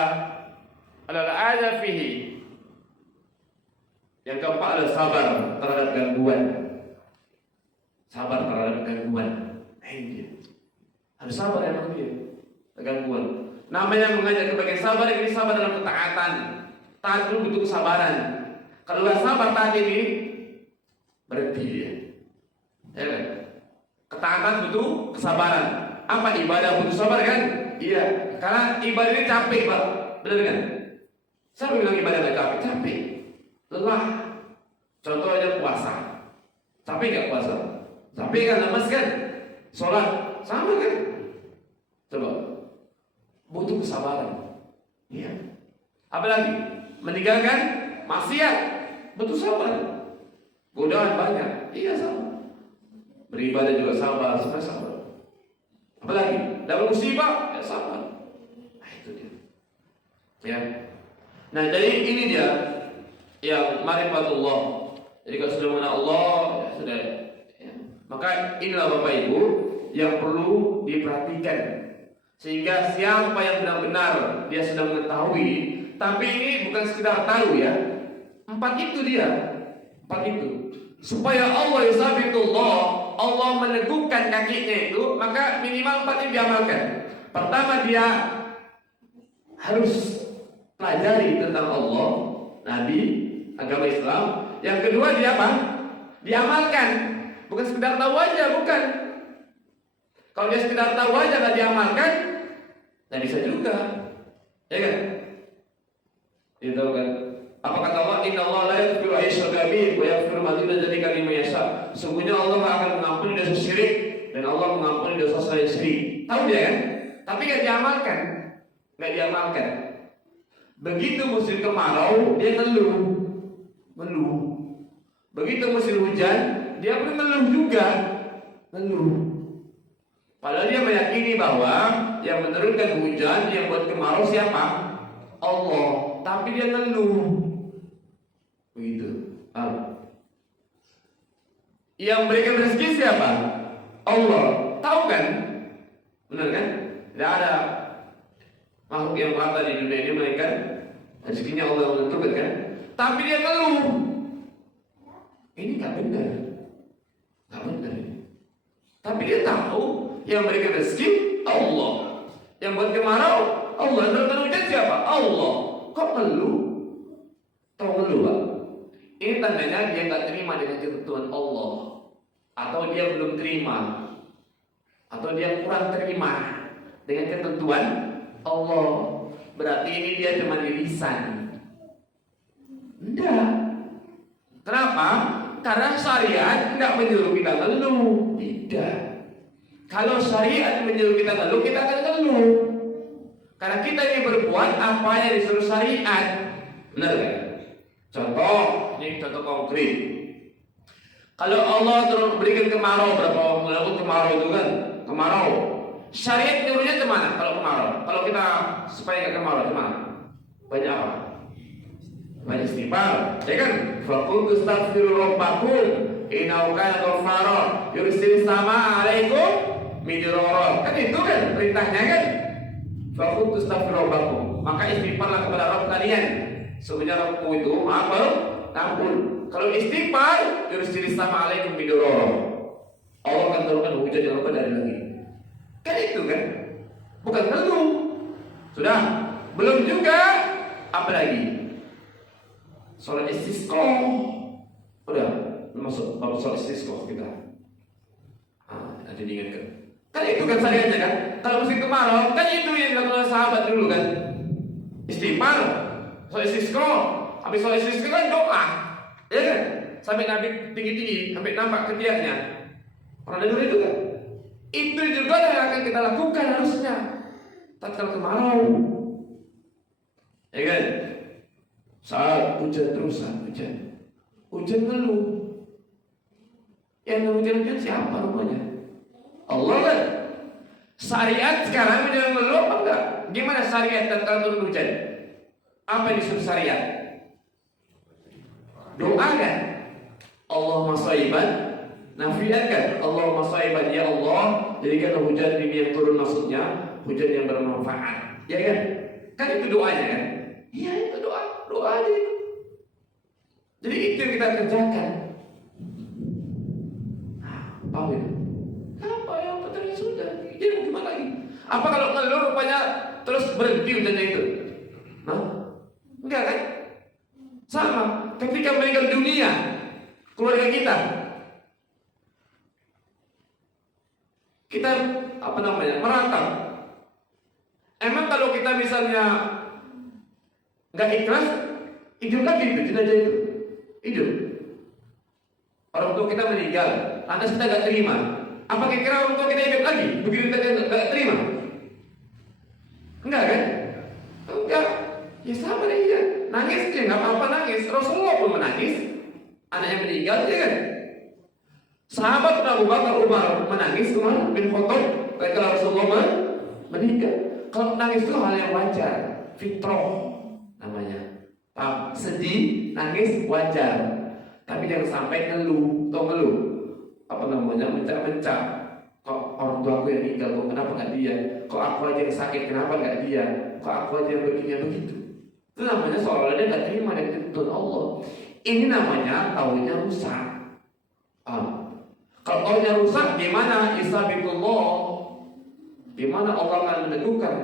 al-adha fihi. Yang keempat adalah sabar terhadap gangguan. Sabar terhadap gangguan. Ini harus sabar emang dia. Gangguan. Namanya mengajak kepada sabar, ini sabar dalam ketaatan. Taat itu butuh kesabaran. Kalau nggak sabar taat ini berhenti dia. Ya kan? Ketaatan butuh kesabaran. Apa ibadah butuh sabar kan? Iya. Karena ibadah ini capek, Pak. benar kan? Siapa yang bilang ibadah nggak capek? Capek, lelah. Contoh aja puasa. Capek nggak puasa? Capek kan, lemas kan? Sholat sama kan? Coba, butuh kesabaran. Iya. Apalagi meninggalkan maksiat, butuh sabar. Godaan banyak, iya sama. Beribadah juga sabar, sebenarnya sabar. Apalagi dapat musibah, ya sabar. Nah itu dia. Ya. Nah jadi ini dia yang marifatullah. Jadi kalau sudah mengenal Allah, ya sudah. Ya. Maka inilah Bapak Ibu yang perlu diperhatikan. Sehingga siapa yang benar-benar dia sudah mengetahui, tapi ini bukan sekedar tahu ya. 4 itu dia. 4 itu. Supaya Allah yusabitullah, Allah meneguhkan kakinya itu, maka minimal 4 ini diamalkan. Pertama dia harus pelajari tentang Allah, Nabi, agama Islam. Yang kedua dia apa? Diamalkan. Bukan sekedar tahu aja, bukan. Kalau dia sekedar tahu aja nggak diamalkan, nggak bisa juga, ya kan? Dia tahu kan? Apa kata Allah? Inna Allah la yaghfiru an yushraka bihi wa yaghfiru ma duna dzalika liman yasha. Sungguhnya Allah akan mengampuni dosa syirik dan Allah mengampuni dosa selain syirik. Tahu dia kan? Tapi nggak diamalkan, nggak diamalkan. Begitu musim kemarau dia ngeluh. Begitu musim hujan dia pun ngeluh juga, Padahal dia meyakini bahwa yang menurunkan hujan, yang buat kemarau siapa? Allah. Tapi dia ngeluh. Begitu. Yang berikan rezeki siapa? Allah. Tahu kan? Benar kan? Tidak ada makhluk yang merata di dunia ini melainkan rezekinya Allah yang menentukan kan? Tapi dia ngeluh. Ini nggak benar. Tapi dia tahu yang memberikan rezeki Allah, yang buat kemarau Allah, yang menurunkan hujan siapa? Allah. Kok ngeluh? Tahu ngeluh Pak? Ini tandanya dia nggak terima dengan ketentuan Allah, atau dia belum terima, atau dia kurang terima dengan ketentuan Allah. Berarti ini dia cuma di lisan. Enggak. Kenapa? Karena syariat tidak menyuruh kita ngeluh. Tidak. Kalau syariat menyuruh kita ngeluh, kita akan ngeluh. Karena kita ini berbuat apa yang disuruh syariat. Benar kan? Contoh, ini contoh konkret. Kalau Allah terus berikan kemarau, berapa waktu kemarau itu kan? Kemarau. Syariat nyuruhnya kemana? Kalau kemarau. Kalau kita supaya nggak kemarau kemana? Banyak apa? Banyak istighfar, ya kan? Faqul astaghfiru rabbakum innahu kana ghaffara yursilis sama alaikum midrara. Kan itu kan perintahnya kan? Faqul astaghfiru rabbakum. Maka istighfarlah kepada Rabb kalian. Sebenarnya Rabbmu itu maaf, ampun. Kalau istighfar yursilis sama alaikum midrara. Allah akan turunkan hujan yang lebat dari langit. Kan itu kan? Bukan ngeluh. Sudah. Belum juga apa lagi? Sholat istisqa. Udah masuk bab sholat istisqa kita. Nanti diingatkan. Kan itu kan syariatnya kan. Kalau musim kemarau kan itu yang dilakukan oleh sahabat dulu kan. Istighfar, sholat istisqa. Habis sholat istisqa kan doa, ya kan? Sampai Nabi tinggi-tinggi, sampai nampak ketiaknya. Pernah dengar itu kan? Itu juga yang akan kita lakukan harusnya. Tatkala kemarau, ya kan? Saat hujan terusan, hujan ngeluh. Yang ngeluh siapa namanya? Allah kan. Syariat sekarang menjadi ngeluh apa enggak? Gimana syariat tatkala turun hujan? Apa yang disuruh syariat? Doa kan? Allahumma shayban nafian kan? Allahumma shayban, ya Allah jadikan hujan ini yang turun, maksudnya hujan yang bermanfaat, ya kan? Kan itu doanya kan? Iya itu doa aja itu. Jadi itu yang kita kerjakan. Paham ya? Apa yang betul sudah? Jadi mau gimana lagi? Apa kalau ngeluh rupanya terus berhenti hujannya itu? Enggak kan? Sama ketika meninggal dunia keluarga kita apa namanya, meratap. Emang kalau kita misalnya nggak ikhlas, hidup lagi itu jenazah itu, hidup. Orang tua kita meninggal, lantas kita nggak terima. Apa kira-kira orang tua kita hidup lagi? Begitu kita nggak terima? Enggak kan? Enggak. Ya sama dia. Nangis dia nggak apa-apa nangis. Rasulullah pun menangis. Anaknya meninggal, ya kan? Sahabat Abu Bakar Umar menangis, Umar bin Khattab ketika Rasulullah meninggal. Kalau menangis itu hal yang wajar, fitrah namanya. Sedih, nangis wajar. Tapi jangan sampai ngeluh, apa namanya, mencap-mencap. Kok orang tua aku yang meninggal, kok kenapa nggak dia? Kok aku aja yang sakit, kenapa nggak dia? Kok aku aja yang begini, begitu? Itu namanya seolah-olah dia nggak terima dari tuntutan Allah. Ini namanya tauhidnya rusak. Kalau tauhidnya rusak, gimana isabitullah? Gimana Allah akan meneguhkan?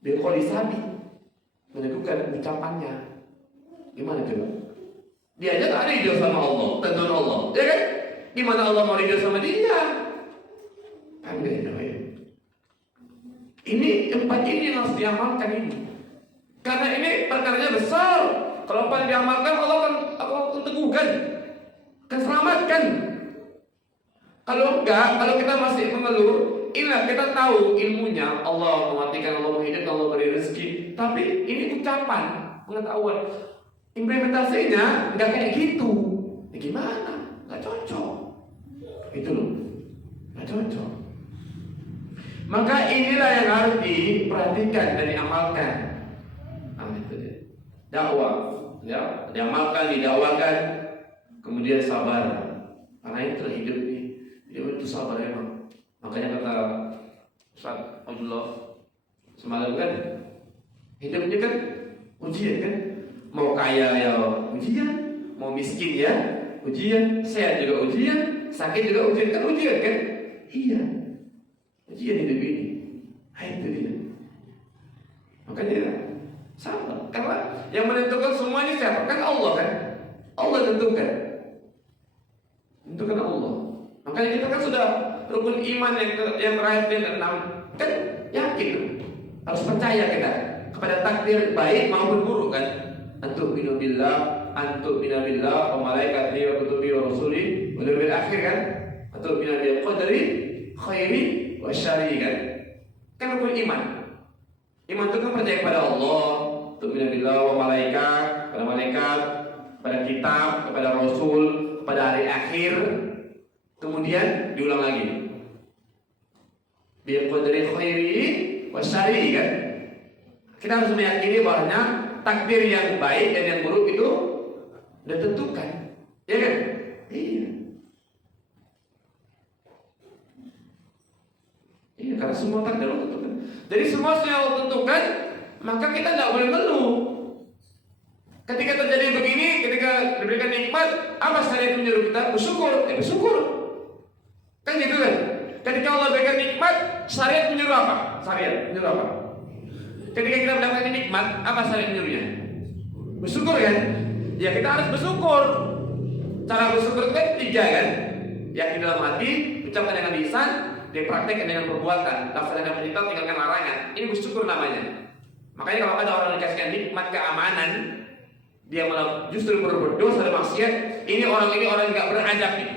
Bilqolisabi, meneguhkan ucapannya. Gimana coba? Dia aja tak ridho sama Allah, tentuan Allah, ya kan? Gimana Allah mau ridho sama dia? Pandai namanya. Ini empat ini yang harus diamalkan ini. Karena ini perkaranya besar. Kalau apa diamalkan, Allah akan teguhkan, akan selamatkan. Kalau enggak, kalau kita masih mengeluh, inilah kita tahu ilmunya. Allah mematikan, Allah menghidupkan, Allah beri rezeki. Tapi ini ucapan, pengetahuan. Implementasinya nggak kayak gitu. Ya gimana? Nggak cocok. Itu loh, nggak cocok. Maka inilah yang harus diperhatikan dan diamalkan. Itu dia. Dakwah, ya, diamalkan, didakwakan, kemudian sabar. Karena itu hidup ini, hidup itu sabar emang. Makanya kata Ustaz Abdullah semalam kan, hidup ini kan ujian kan. Mau kaya ya ujian, mau miskin ya ujian, sehat juga ujian, sakit juga ujian, kan ujian kan? Iya, ujian hidup ini. Itu dia. Makanya sabar, karena yang menentukan semuanya siapa? Kan Allah kan? Allah tentukan. Tentukan Allah. Makanya kita kan sudah rukun iman yang terakhir yang ke-6 kan yakin, harus percaya kita kepada takdir baik maupun buruk kan? Antu'minu billah wa malaikatihi wa kutubihi wa rusulihi wal yawmil akhir kan? Antu'minu bil qadri khairi wa syarri kan? Kan rukun iman. Iman itu kan percaya kepada Allah, antu'minu billah wa malaikat, kepada malaikat, kepada kitab, kepada rasul, kepada hari akhir. Kemudian diulang lagi. Bil qadri khairi wa syarri kan? Kita harus meyakini bahwasanya takdir yang baik dan yang buruk itu sudah tentukan, ya kan? Iya. Iya, karena semua takdir Allah tentukan. Jadi semua yang Allah tentukan, maka kita tidak boleh mengeluh. Ketika terjadi begini, ketika diberikan nikmat, apa syariat menyuruh kita bersyukur? Bersyukur. Kan gitu kan? Ketika Allah berikan nikmat, syariat menyuruh apa? Syariat menyuruh apa? Ketika kita mendapatkan nikmat, apa syariat menyuruhnya? Bersyukur kan? Ya kita harus bersyukur. Cara bersyukur itu kan 3 kan? Yakin dalam hati, ucapkan dengan lisan, dipraktekkan dengan perbuatan, laksanakan dengan perintah, tinggalkan larangan. Ini bersyukur namanya. Makanya kalau ada orang yang dikasihkan nikmat keamanan, dia malah justru berdosa dan maksiat, ini orang yang nggak beradab nih.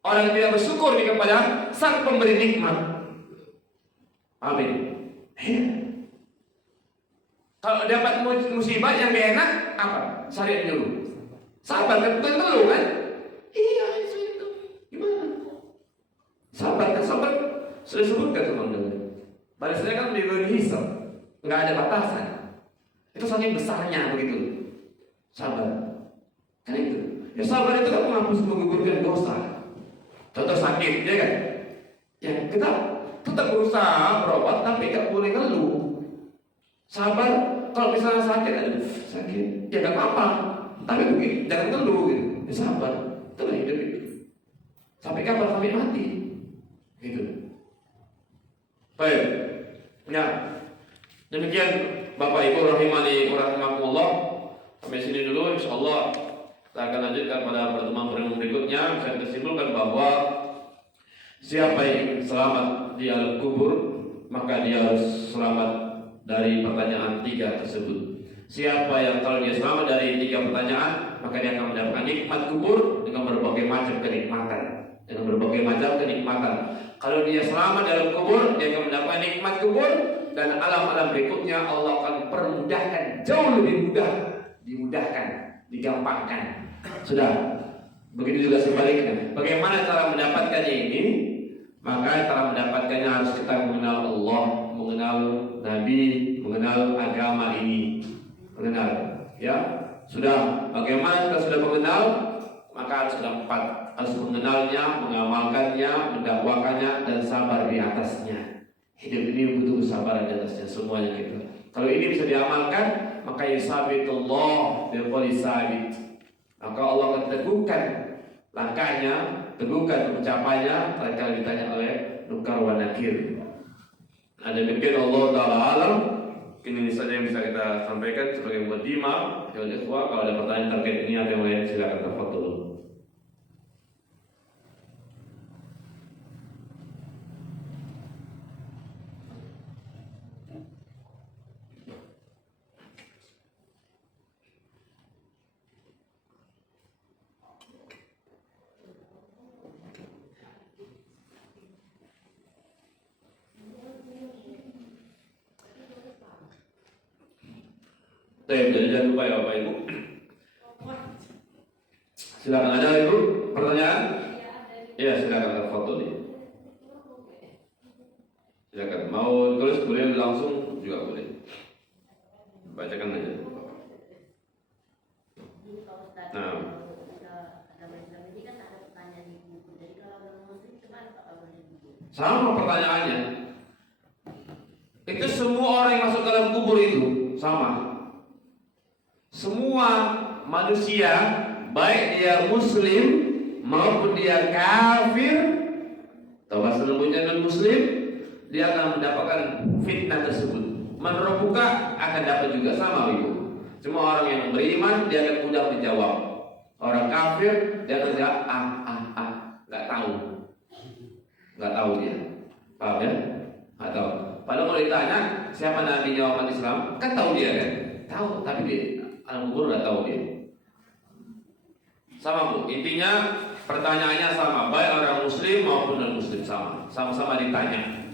Orang yang tidak bersyukur kepada sang pemberi nikmat. Amin. Kalau dapat musibah yang gak enak, apa? Syariat nyuruh sabar kan, bukan ngeluh kan? Iya, itu gimana? Sabar kan, sabar sudah sebutkan teman-teman. Balasannya kan diberi hisab, nggak ada batasan. Itu saking besarnya begitu. Sabar, kan itu. Ya sabar itu kan menghapus, menggugurkan dosa. Contoh sakit, ya kan? Ya kita tetap berusaha berobat, tapi nggak boleh ngeluh. Sabar, kalau misalnya sakit, ya nggak apa-apa. Tapi begini, jangan ngeluh gitu. Ya sabar, itulah hidup itu. Sampai kapan? Sampai mati. Gitu. Baik. Ya. Demikian Bapak Ibu rahimani wa rahimakumullah. Sampai sini dulu, insyaallah kita akan lanjutkan pada pertemuan berikutnya. Bisa kita simpulkan bahwa siapa yang selamat di alam kubur, maka dia harus selamat dari pertanyaan 3 tersebut. Siapa yang kalau dia selamat dari 3 pertanyaan, maka dia akan mendapatkan nikmat kubur dengan berbagai macam kenikmatan. Dengan berbagai macam kenikmatan. Kalau dia selamat dalam kubur, dia akan mendapatkan nikmat kubur, dan alam-alam berikutnya Allah akan permudahkan, jauh lebih mudah, dimudahkan, digampangkan. Sudah. Begitu juga sebaliknya. Bagaimana cara mendapatkannya ini? Maka cara mendapatkannya harus kita mengenal Allah, mengenal Nabi, mengenal agama ini. Mengenal, ya. Sudah. Bagaimana kita sudah mengenal? Maka harus ada 4. Harus mengenalnya, mengamalkannya, mendakwakannya, dan sabar di atasnya. Hidup ini butuh kesabaran di atasnya semuanya gitu. Kalau ini bisa diamalkan, maka yusabitullah bil qawli sabit. Maka Allah akan teguhkan langkahnya, teguhkan pencapaiannya tatkala ditanya oleh Munkar wa Nakir. Nah, demikian Allah Ta'ala alam. Ini saja yang bisa kita sampaikan sebagai mukadimah. Kalau ada pertanyaan terkait ini atau yang lain, silakan tafadhol. Jadi jangan lupa ya Bapak Ibu. Silakan, ada Ibu pertanyaan? Iya, silakan foto nih. Silakan, mau tulis boleh, langsung juga boleh. Bacakan aja. Nah, sama pertanyaannya. Itu semua orang yang masuk dalam kubur itu sama. Semua manusia, baik dia muslim maupun dia kafir atau bahasa lembutnya non muslim, dia akan mendapatkan fitnah tersebut. Menrobuka akan dapat juga sama Ibu. Cuma orang yang beriman dia akan mudah menjawab. Orang kafir dia akan jawab nggak tahu dia. Paham ya? Nggak tahu. Padahal kalau ditanya siapa nabi umat Islam, kan tahu dia kan? Tahu, tapi dia alam kubur nggak tahu dia. Sama Bu, intinya pertanyaannya sama, baik orang muslim maupun non muslim sama, sama-sama ditanya.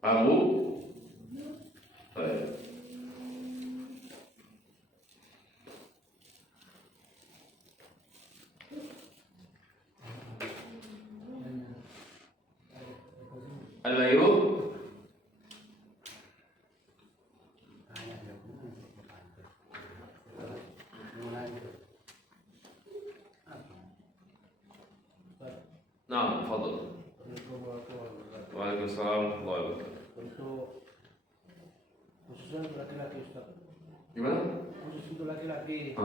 Paham Bu? Baik. Ada lagi Bu? Nah, fadhil. Waalaikumsalam warahmatullahi wabarakatuh. Untuk khususnya untuk laki-laki Ustaz. Gimana? Khusus untuk laki-laki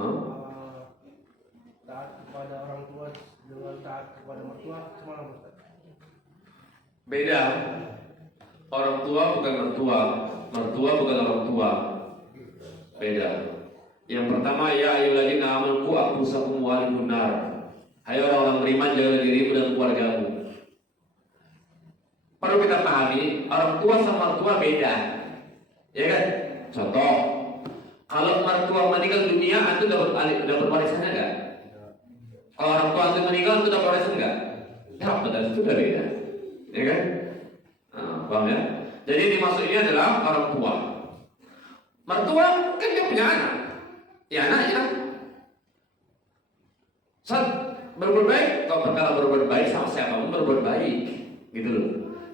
taat kepada orang tua dengan taat kepada mertua semalam Ustaz. Beda. Orang tua bukan mertua, mertua bukan orang tua. Beda. Yang pertama, ya ayyuhalladzina amanu qu anfusakum wa ahlikum nar. Hai orang-orang beriman, jaga dirimu dan keluargamu. Perlu kita pahami, orang tua sama mertua beda. Ya kan? Contoh, kalau mertua meninggal dunia, antum dapat warisannya enggak? Kalau orang tua antum meninggal, antum dapat warisan enggak? Dapat, dan itu udah beda. Ya kan? Nah, paham ya? Jadi dimaksud ini adalah orang tua. Mertua kan dia punya anak. Ya anaknya. Saat berbuat baik, kalau perkara berbuat baik sama siapapun berbuat baik, gitu loh.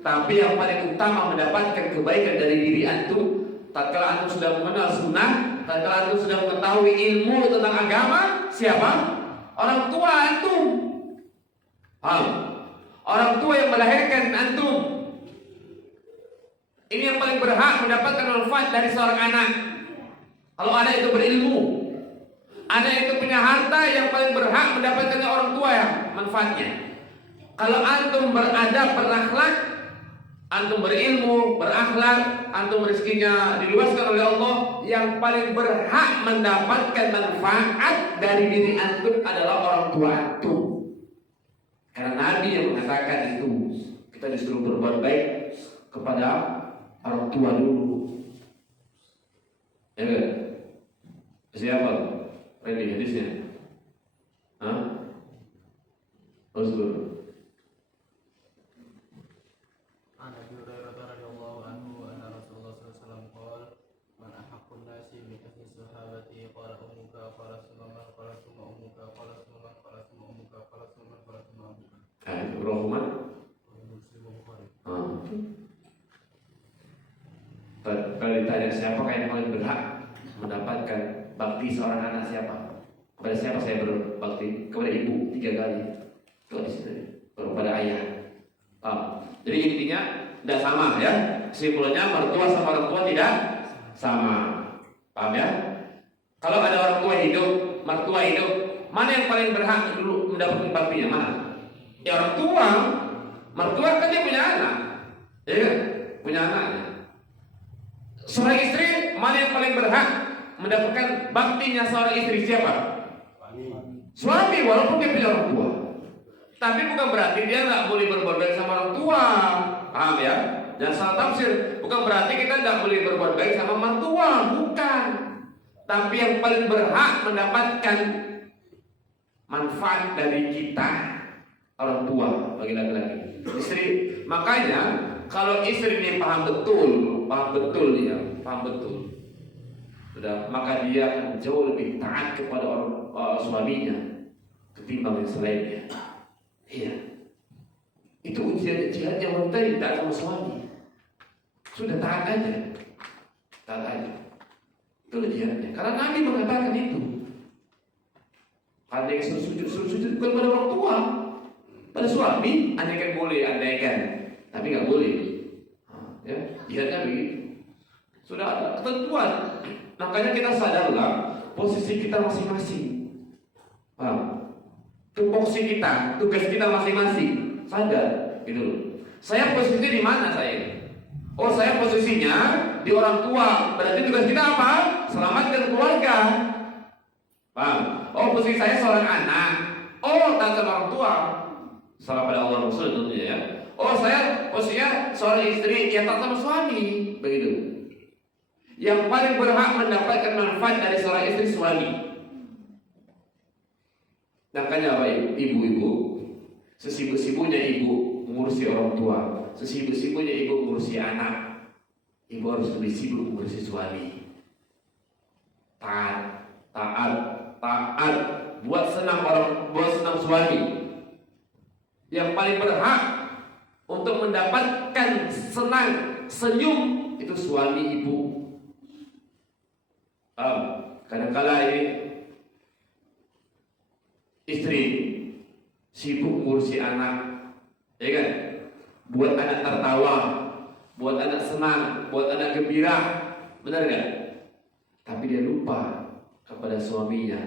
Tapi yang paling utama mendapatkan kebaikan dari diri antum, tatkala antum sudah mengenal sunnah, tatkala antum sudah mengetahui ilmu tentang agama, siapa? Orang tua antum. Paham? Orang tua yang melahirkan antum. Ini yang paling berhak mendapatkan manfaat dari seorang anak. Kalau anak itu berilmu, anak itu punya harta, yang paling berhak mendapatkannya orang tua ya manfaatnya. Kalau antum beradab, berakhlak, antum berilmu, berakhlak, antum rezekinya diluaskan oleh Allah, yang paling berhak mendapatkan manfaat dari diri antum adalah orang tua antum. Karena Nabi yang mengatakan itu, kita disuruh berbuat baik kepada orang tua dulu. Ya kan? Siapa? Ready hadisnya? Hah? Usul. عن ابي هريره رضي الله عنه ان رسول الله صلى الله عليه وسلم قال من احق الناس بحسن صحابتي قال امك قال ثم من قال ثم امك قال ثم من قال ثم امك قال ثم من قال ثم امك. Rahman. Muslim Bukhari. Kalau ditanya siapa yang paling berhak mendapatkan bakti seorang anak, siapa? Kepada siapa saya berbakti? Kepada ibu 3 kali. Itu di situ. Baru pada ayah. Jadi intinya tidak sama ya. Kesimpulannya mertua sama orang tua tidak sama. Paham ya? Kalau ada orang tua hidup, mertua hidup, mana yang paling berhak dulu mendapatkan baktinya? Mana? Ya orang tua. Mertua kan dia punya anak. Ya kan? Punya anaknya. Seorang istri, mana yang paling berhak mendapatkan baktinya seorang istri? Siapa? Suami, walaupun dia punya orang tua. Tapi bukan berarti dia nggak boleh berbuat baik sama orang tua. Paham ya? Jangan salah tafsir. Bukan berarti kita nggak boleh berbuat baik sama mertua. Bukan. Tapi yang paling berhak mendapatkan manfaat dari kita orang tua bagi laki-laki. Istri. Makanya kalau istri ini paham betul dia, paham betul. Sudah, maka dia akan jauh lebih taat kepada suaminya ketimbang yang selainnya. Iya. Itu ujian-ujiannya wanita yang taat sama suami. Sudah taat aja. Taat aja. Itu ujiannya. Karena Nabi mengatakan itu. Ada yang sujud bukan pada orang tua, pada suami. Andaikan boleh, tapi nggak boleh. Ya, jihadnya begitu. Sudah ada ketentuan. Makanya kita sadarlah posisi kita masing-masing. Paham? Tupoksi kita, tugas kita masing-masing. Sadar, gitu loh. Saya posisinya di mana saya? Oh, saya posisinya di orang tua. Berarti tugas kita apa? Selamatkan keluarga. Paham? Oh, posisi saya seorang anak. Oh, taat sama orang tua. Salah pada Allah Rasul tentunya ya. Oh, saya posisinya seorang istri yang taat sama suami. Begitu. Yang paling berhak mendapatkan manfaat dari seorang istri suami. Makanya apa ibu-ibu, sesibuk-sibuknya ibu mengurusi orang tua, sesibuk-sibuknya ibu mengurusi anak, ibu harus lebih sibuk mengurusi suami. Taat, buat senang suami. Yang paling berhak untuk mendapatkan senang, senyum itu suami ibu. Kadang-kala ini istri sibuk ngurusi anak, ya kan? Buat anak tertawa, buat anak senang, buat anak gembira, benar kan? Tapi dia lupa kepada suaminya,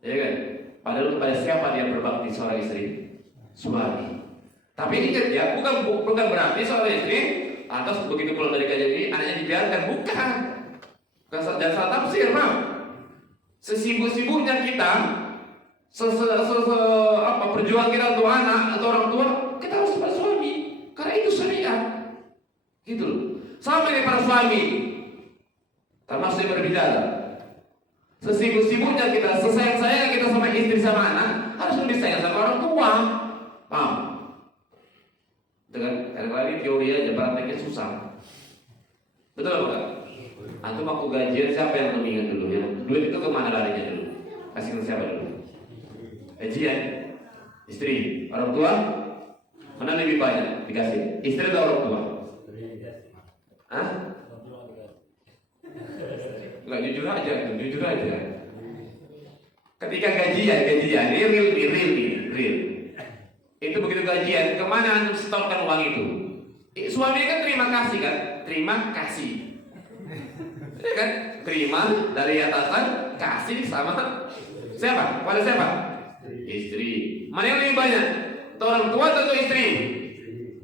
ya kan? Padahal kepada siapa dia berbakti seorang istri? Suami. Tapi ingat ya, bukan berarti seorang istri atas begitu pulang dari kajian ini anaknya dibiarkan, bukan. Jangan salah tafsir, Mam. Sesibuk-sibuknya kita, perjuangan kita untuk anak atau orang tua, kita harus kepada suami, karena itu syariat. Gitu loh. Sama dengan para suami, termasuk yang berbicara. Sesibuk-sibuknya kita, sesayang-sayang kita sama istri sama anak, harus lebih sayang sama orang tua. Paham? Dengan kadang-kadang teori aja, prakteknya susah. Betul bukan? Antum aku gajian, siapa yang mendingan dulu ya? Duit itu kemana larinya dulu? Kasih ke siapa dulu? Gajian, istri, orang tua, mana lebih banyak dikasih? Istri atau orang tua? Hah? Enggak, jujur aja. Ketika gajian, ini real. Itu begitu gajian, kemana antum setorkan uang itu? Suami kan terima kasih. Ya kan? Terima dari atasan, kasih sama siapa? Pada siapa? Istri. Mana yang lebih banyak? Orang tua atau istri?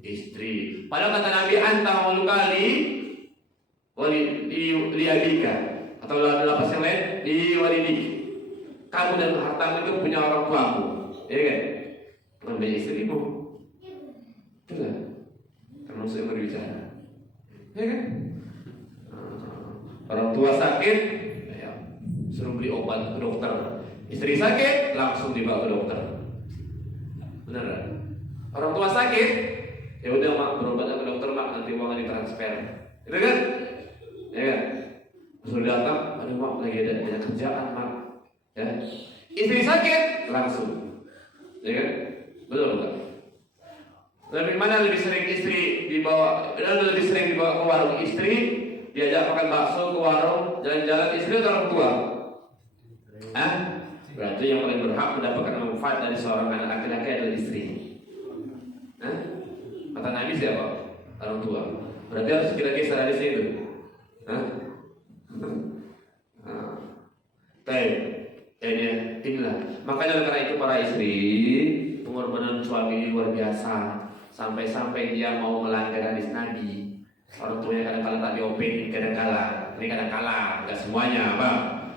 Istri. Padahal kata Nabi anta walukali li abika atau lapas yang lain li walidik. Kamu dan hartamu itu punya orang tuamu. Ya kan? Bukan punya istrimu. Itu kan? Termasuk yang berbicara. Ya kan? Orang tua sakit, ya, suruh beli obat ke dokter. Istri sakit, langsung dibawa ke dokter. Benar kan? Orang tua sakit, ya udah mak, berobat ke dokter mak, nanti uangnya ditransfer. Gitu kan? Ya kan? Suruh datang, aduh mak lagi ada banyak kerjaan mak. Ya. Istri sakit, langsung. Ya kan? Betul kan? Lebih sering istri dibawa, lebih sering dibawa ke warung istri, diajak makan bakso ke warung, jalan-jalan istri atau orang tua? Hah? Berarti yang paling berhak mendapatkan manfaat dari seorang anak laki-laki adalah istri. Hah? Kata Nabi siapa? Orang tua. Berarti harus kita kisah dari situ. Hah? Baik. Inilah. Makanya karena itu para istri, pengorbanan suami ini luar biasa. Sampai-sampai dia mau melanggar hadis Nabi. Orang tuanya kadang-kadang tak diopenin, kadang-kadang nggak semuanya, apa?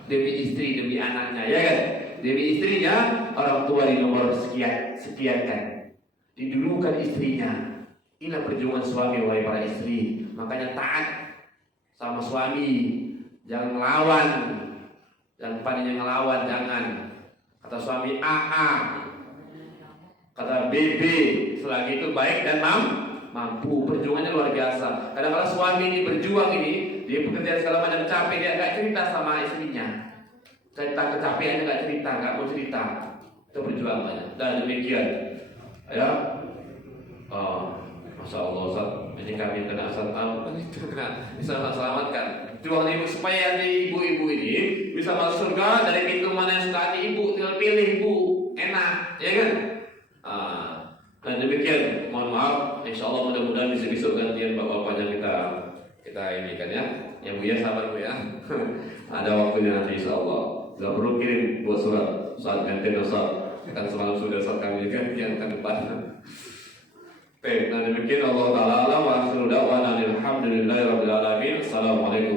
Demi istri, demi anaknya, ya kan? Demi istrinya, orang tua di nomor sekian kan. Didulukan istrinya. Inilah perjuangan suami, wahai para istri. Makanya taat sama suami, jangan ngelawan, jangan paninya ngelawan, jangan. Kata suami AA, kata BB, selagi itu baik dan mampu. Perjuangannya luar biasa. Kadang-kadang suami ini berjuang ini, dia bekerja segala macam capek, dia nggak cerita sama istrinya. Cerita kecapeannya nggak cerita, nggak mau cerita. Itu perjuangannya. Dan demikian, ya. Oh, masya Allah, Ustaz. Ini kami kena asal tahu, itu kena bisa selamatkan. Juang ibu supaya ibu-ibu ini bisa masuk surga dari pintu mana yang suka hati ibu, tinggal pilih ibu, enak, ya kan? Dan demikian, mohon maaf, insya Allah mudah-mudahan bisa gantian bapak-bapaknya kita ini kan ya. Ya Bu ya, sabar Bu ya. Ada waktunya nanti insya Allah. Tidak perlu kirim buat surat saat gantian Ustaz. Kan semalam sudah saat kami gantian kan depan. Baik, nah demikian Allah Ta'ala wa akhiru da'wana alhamdulillahi rabbil alamin. Assalamualaikum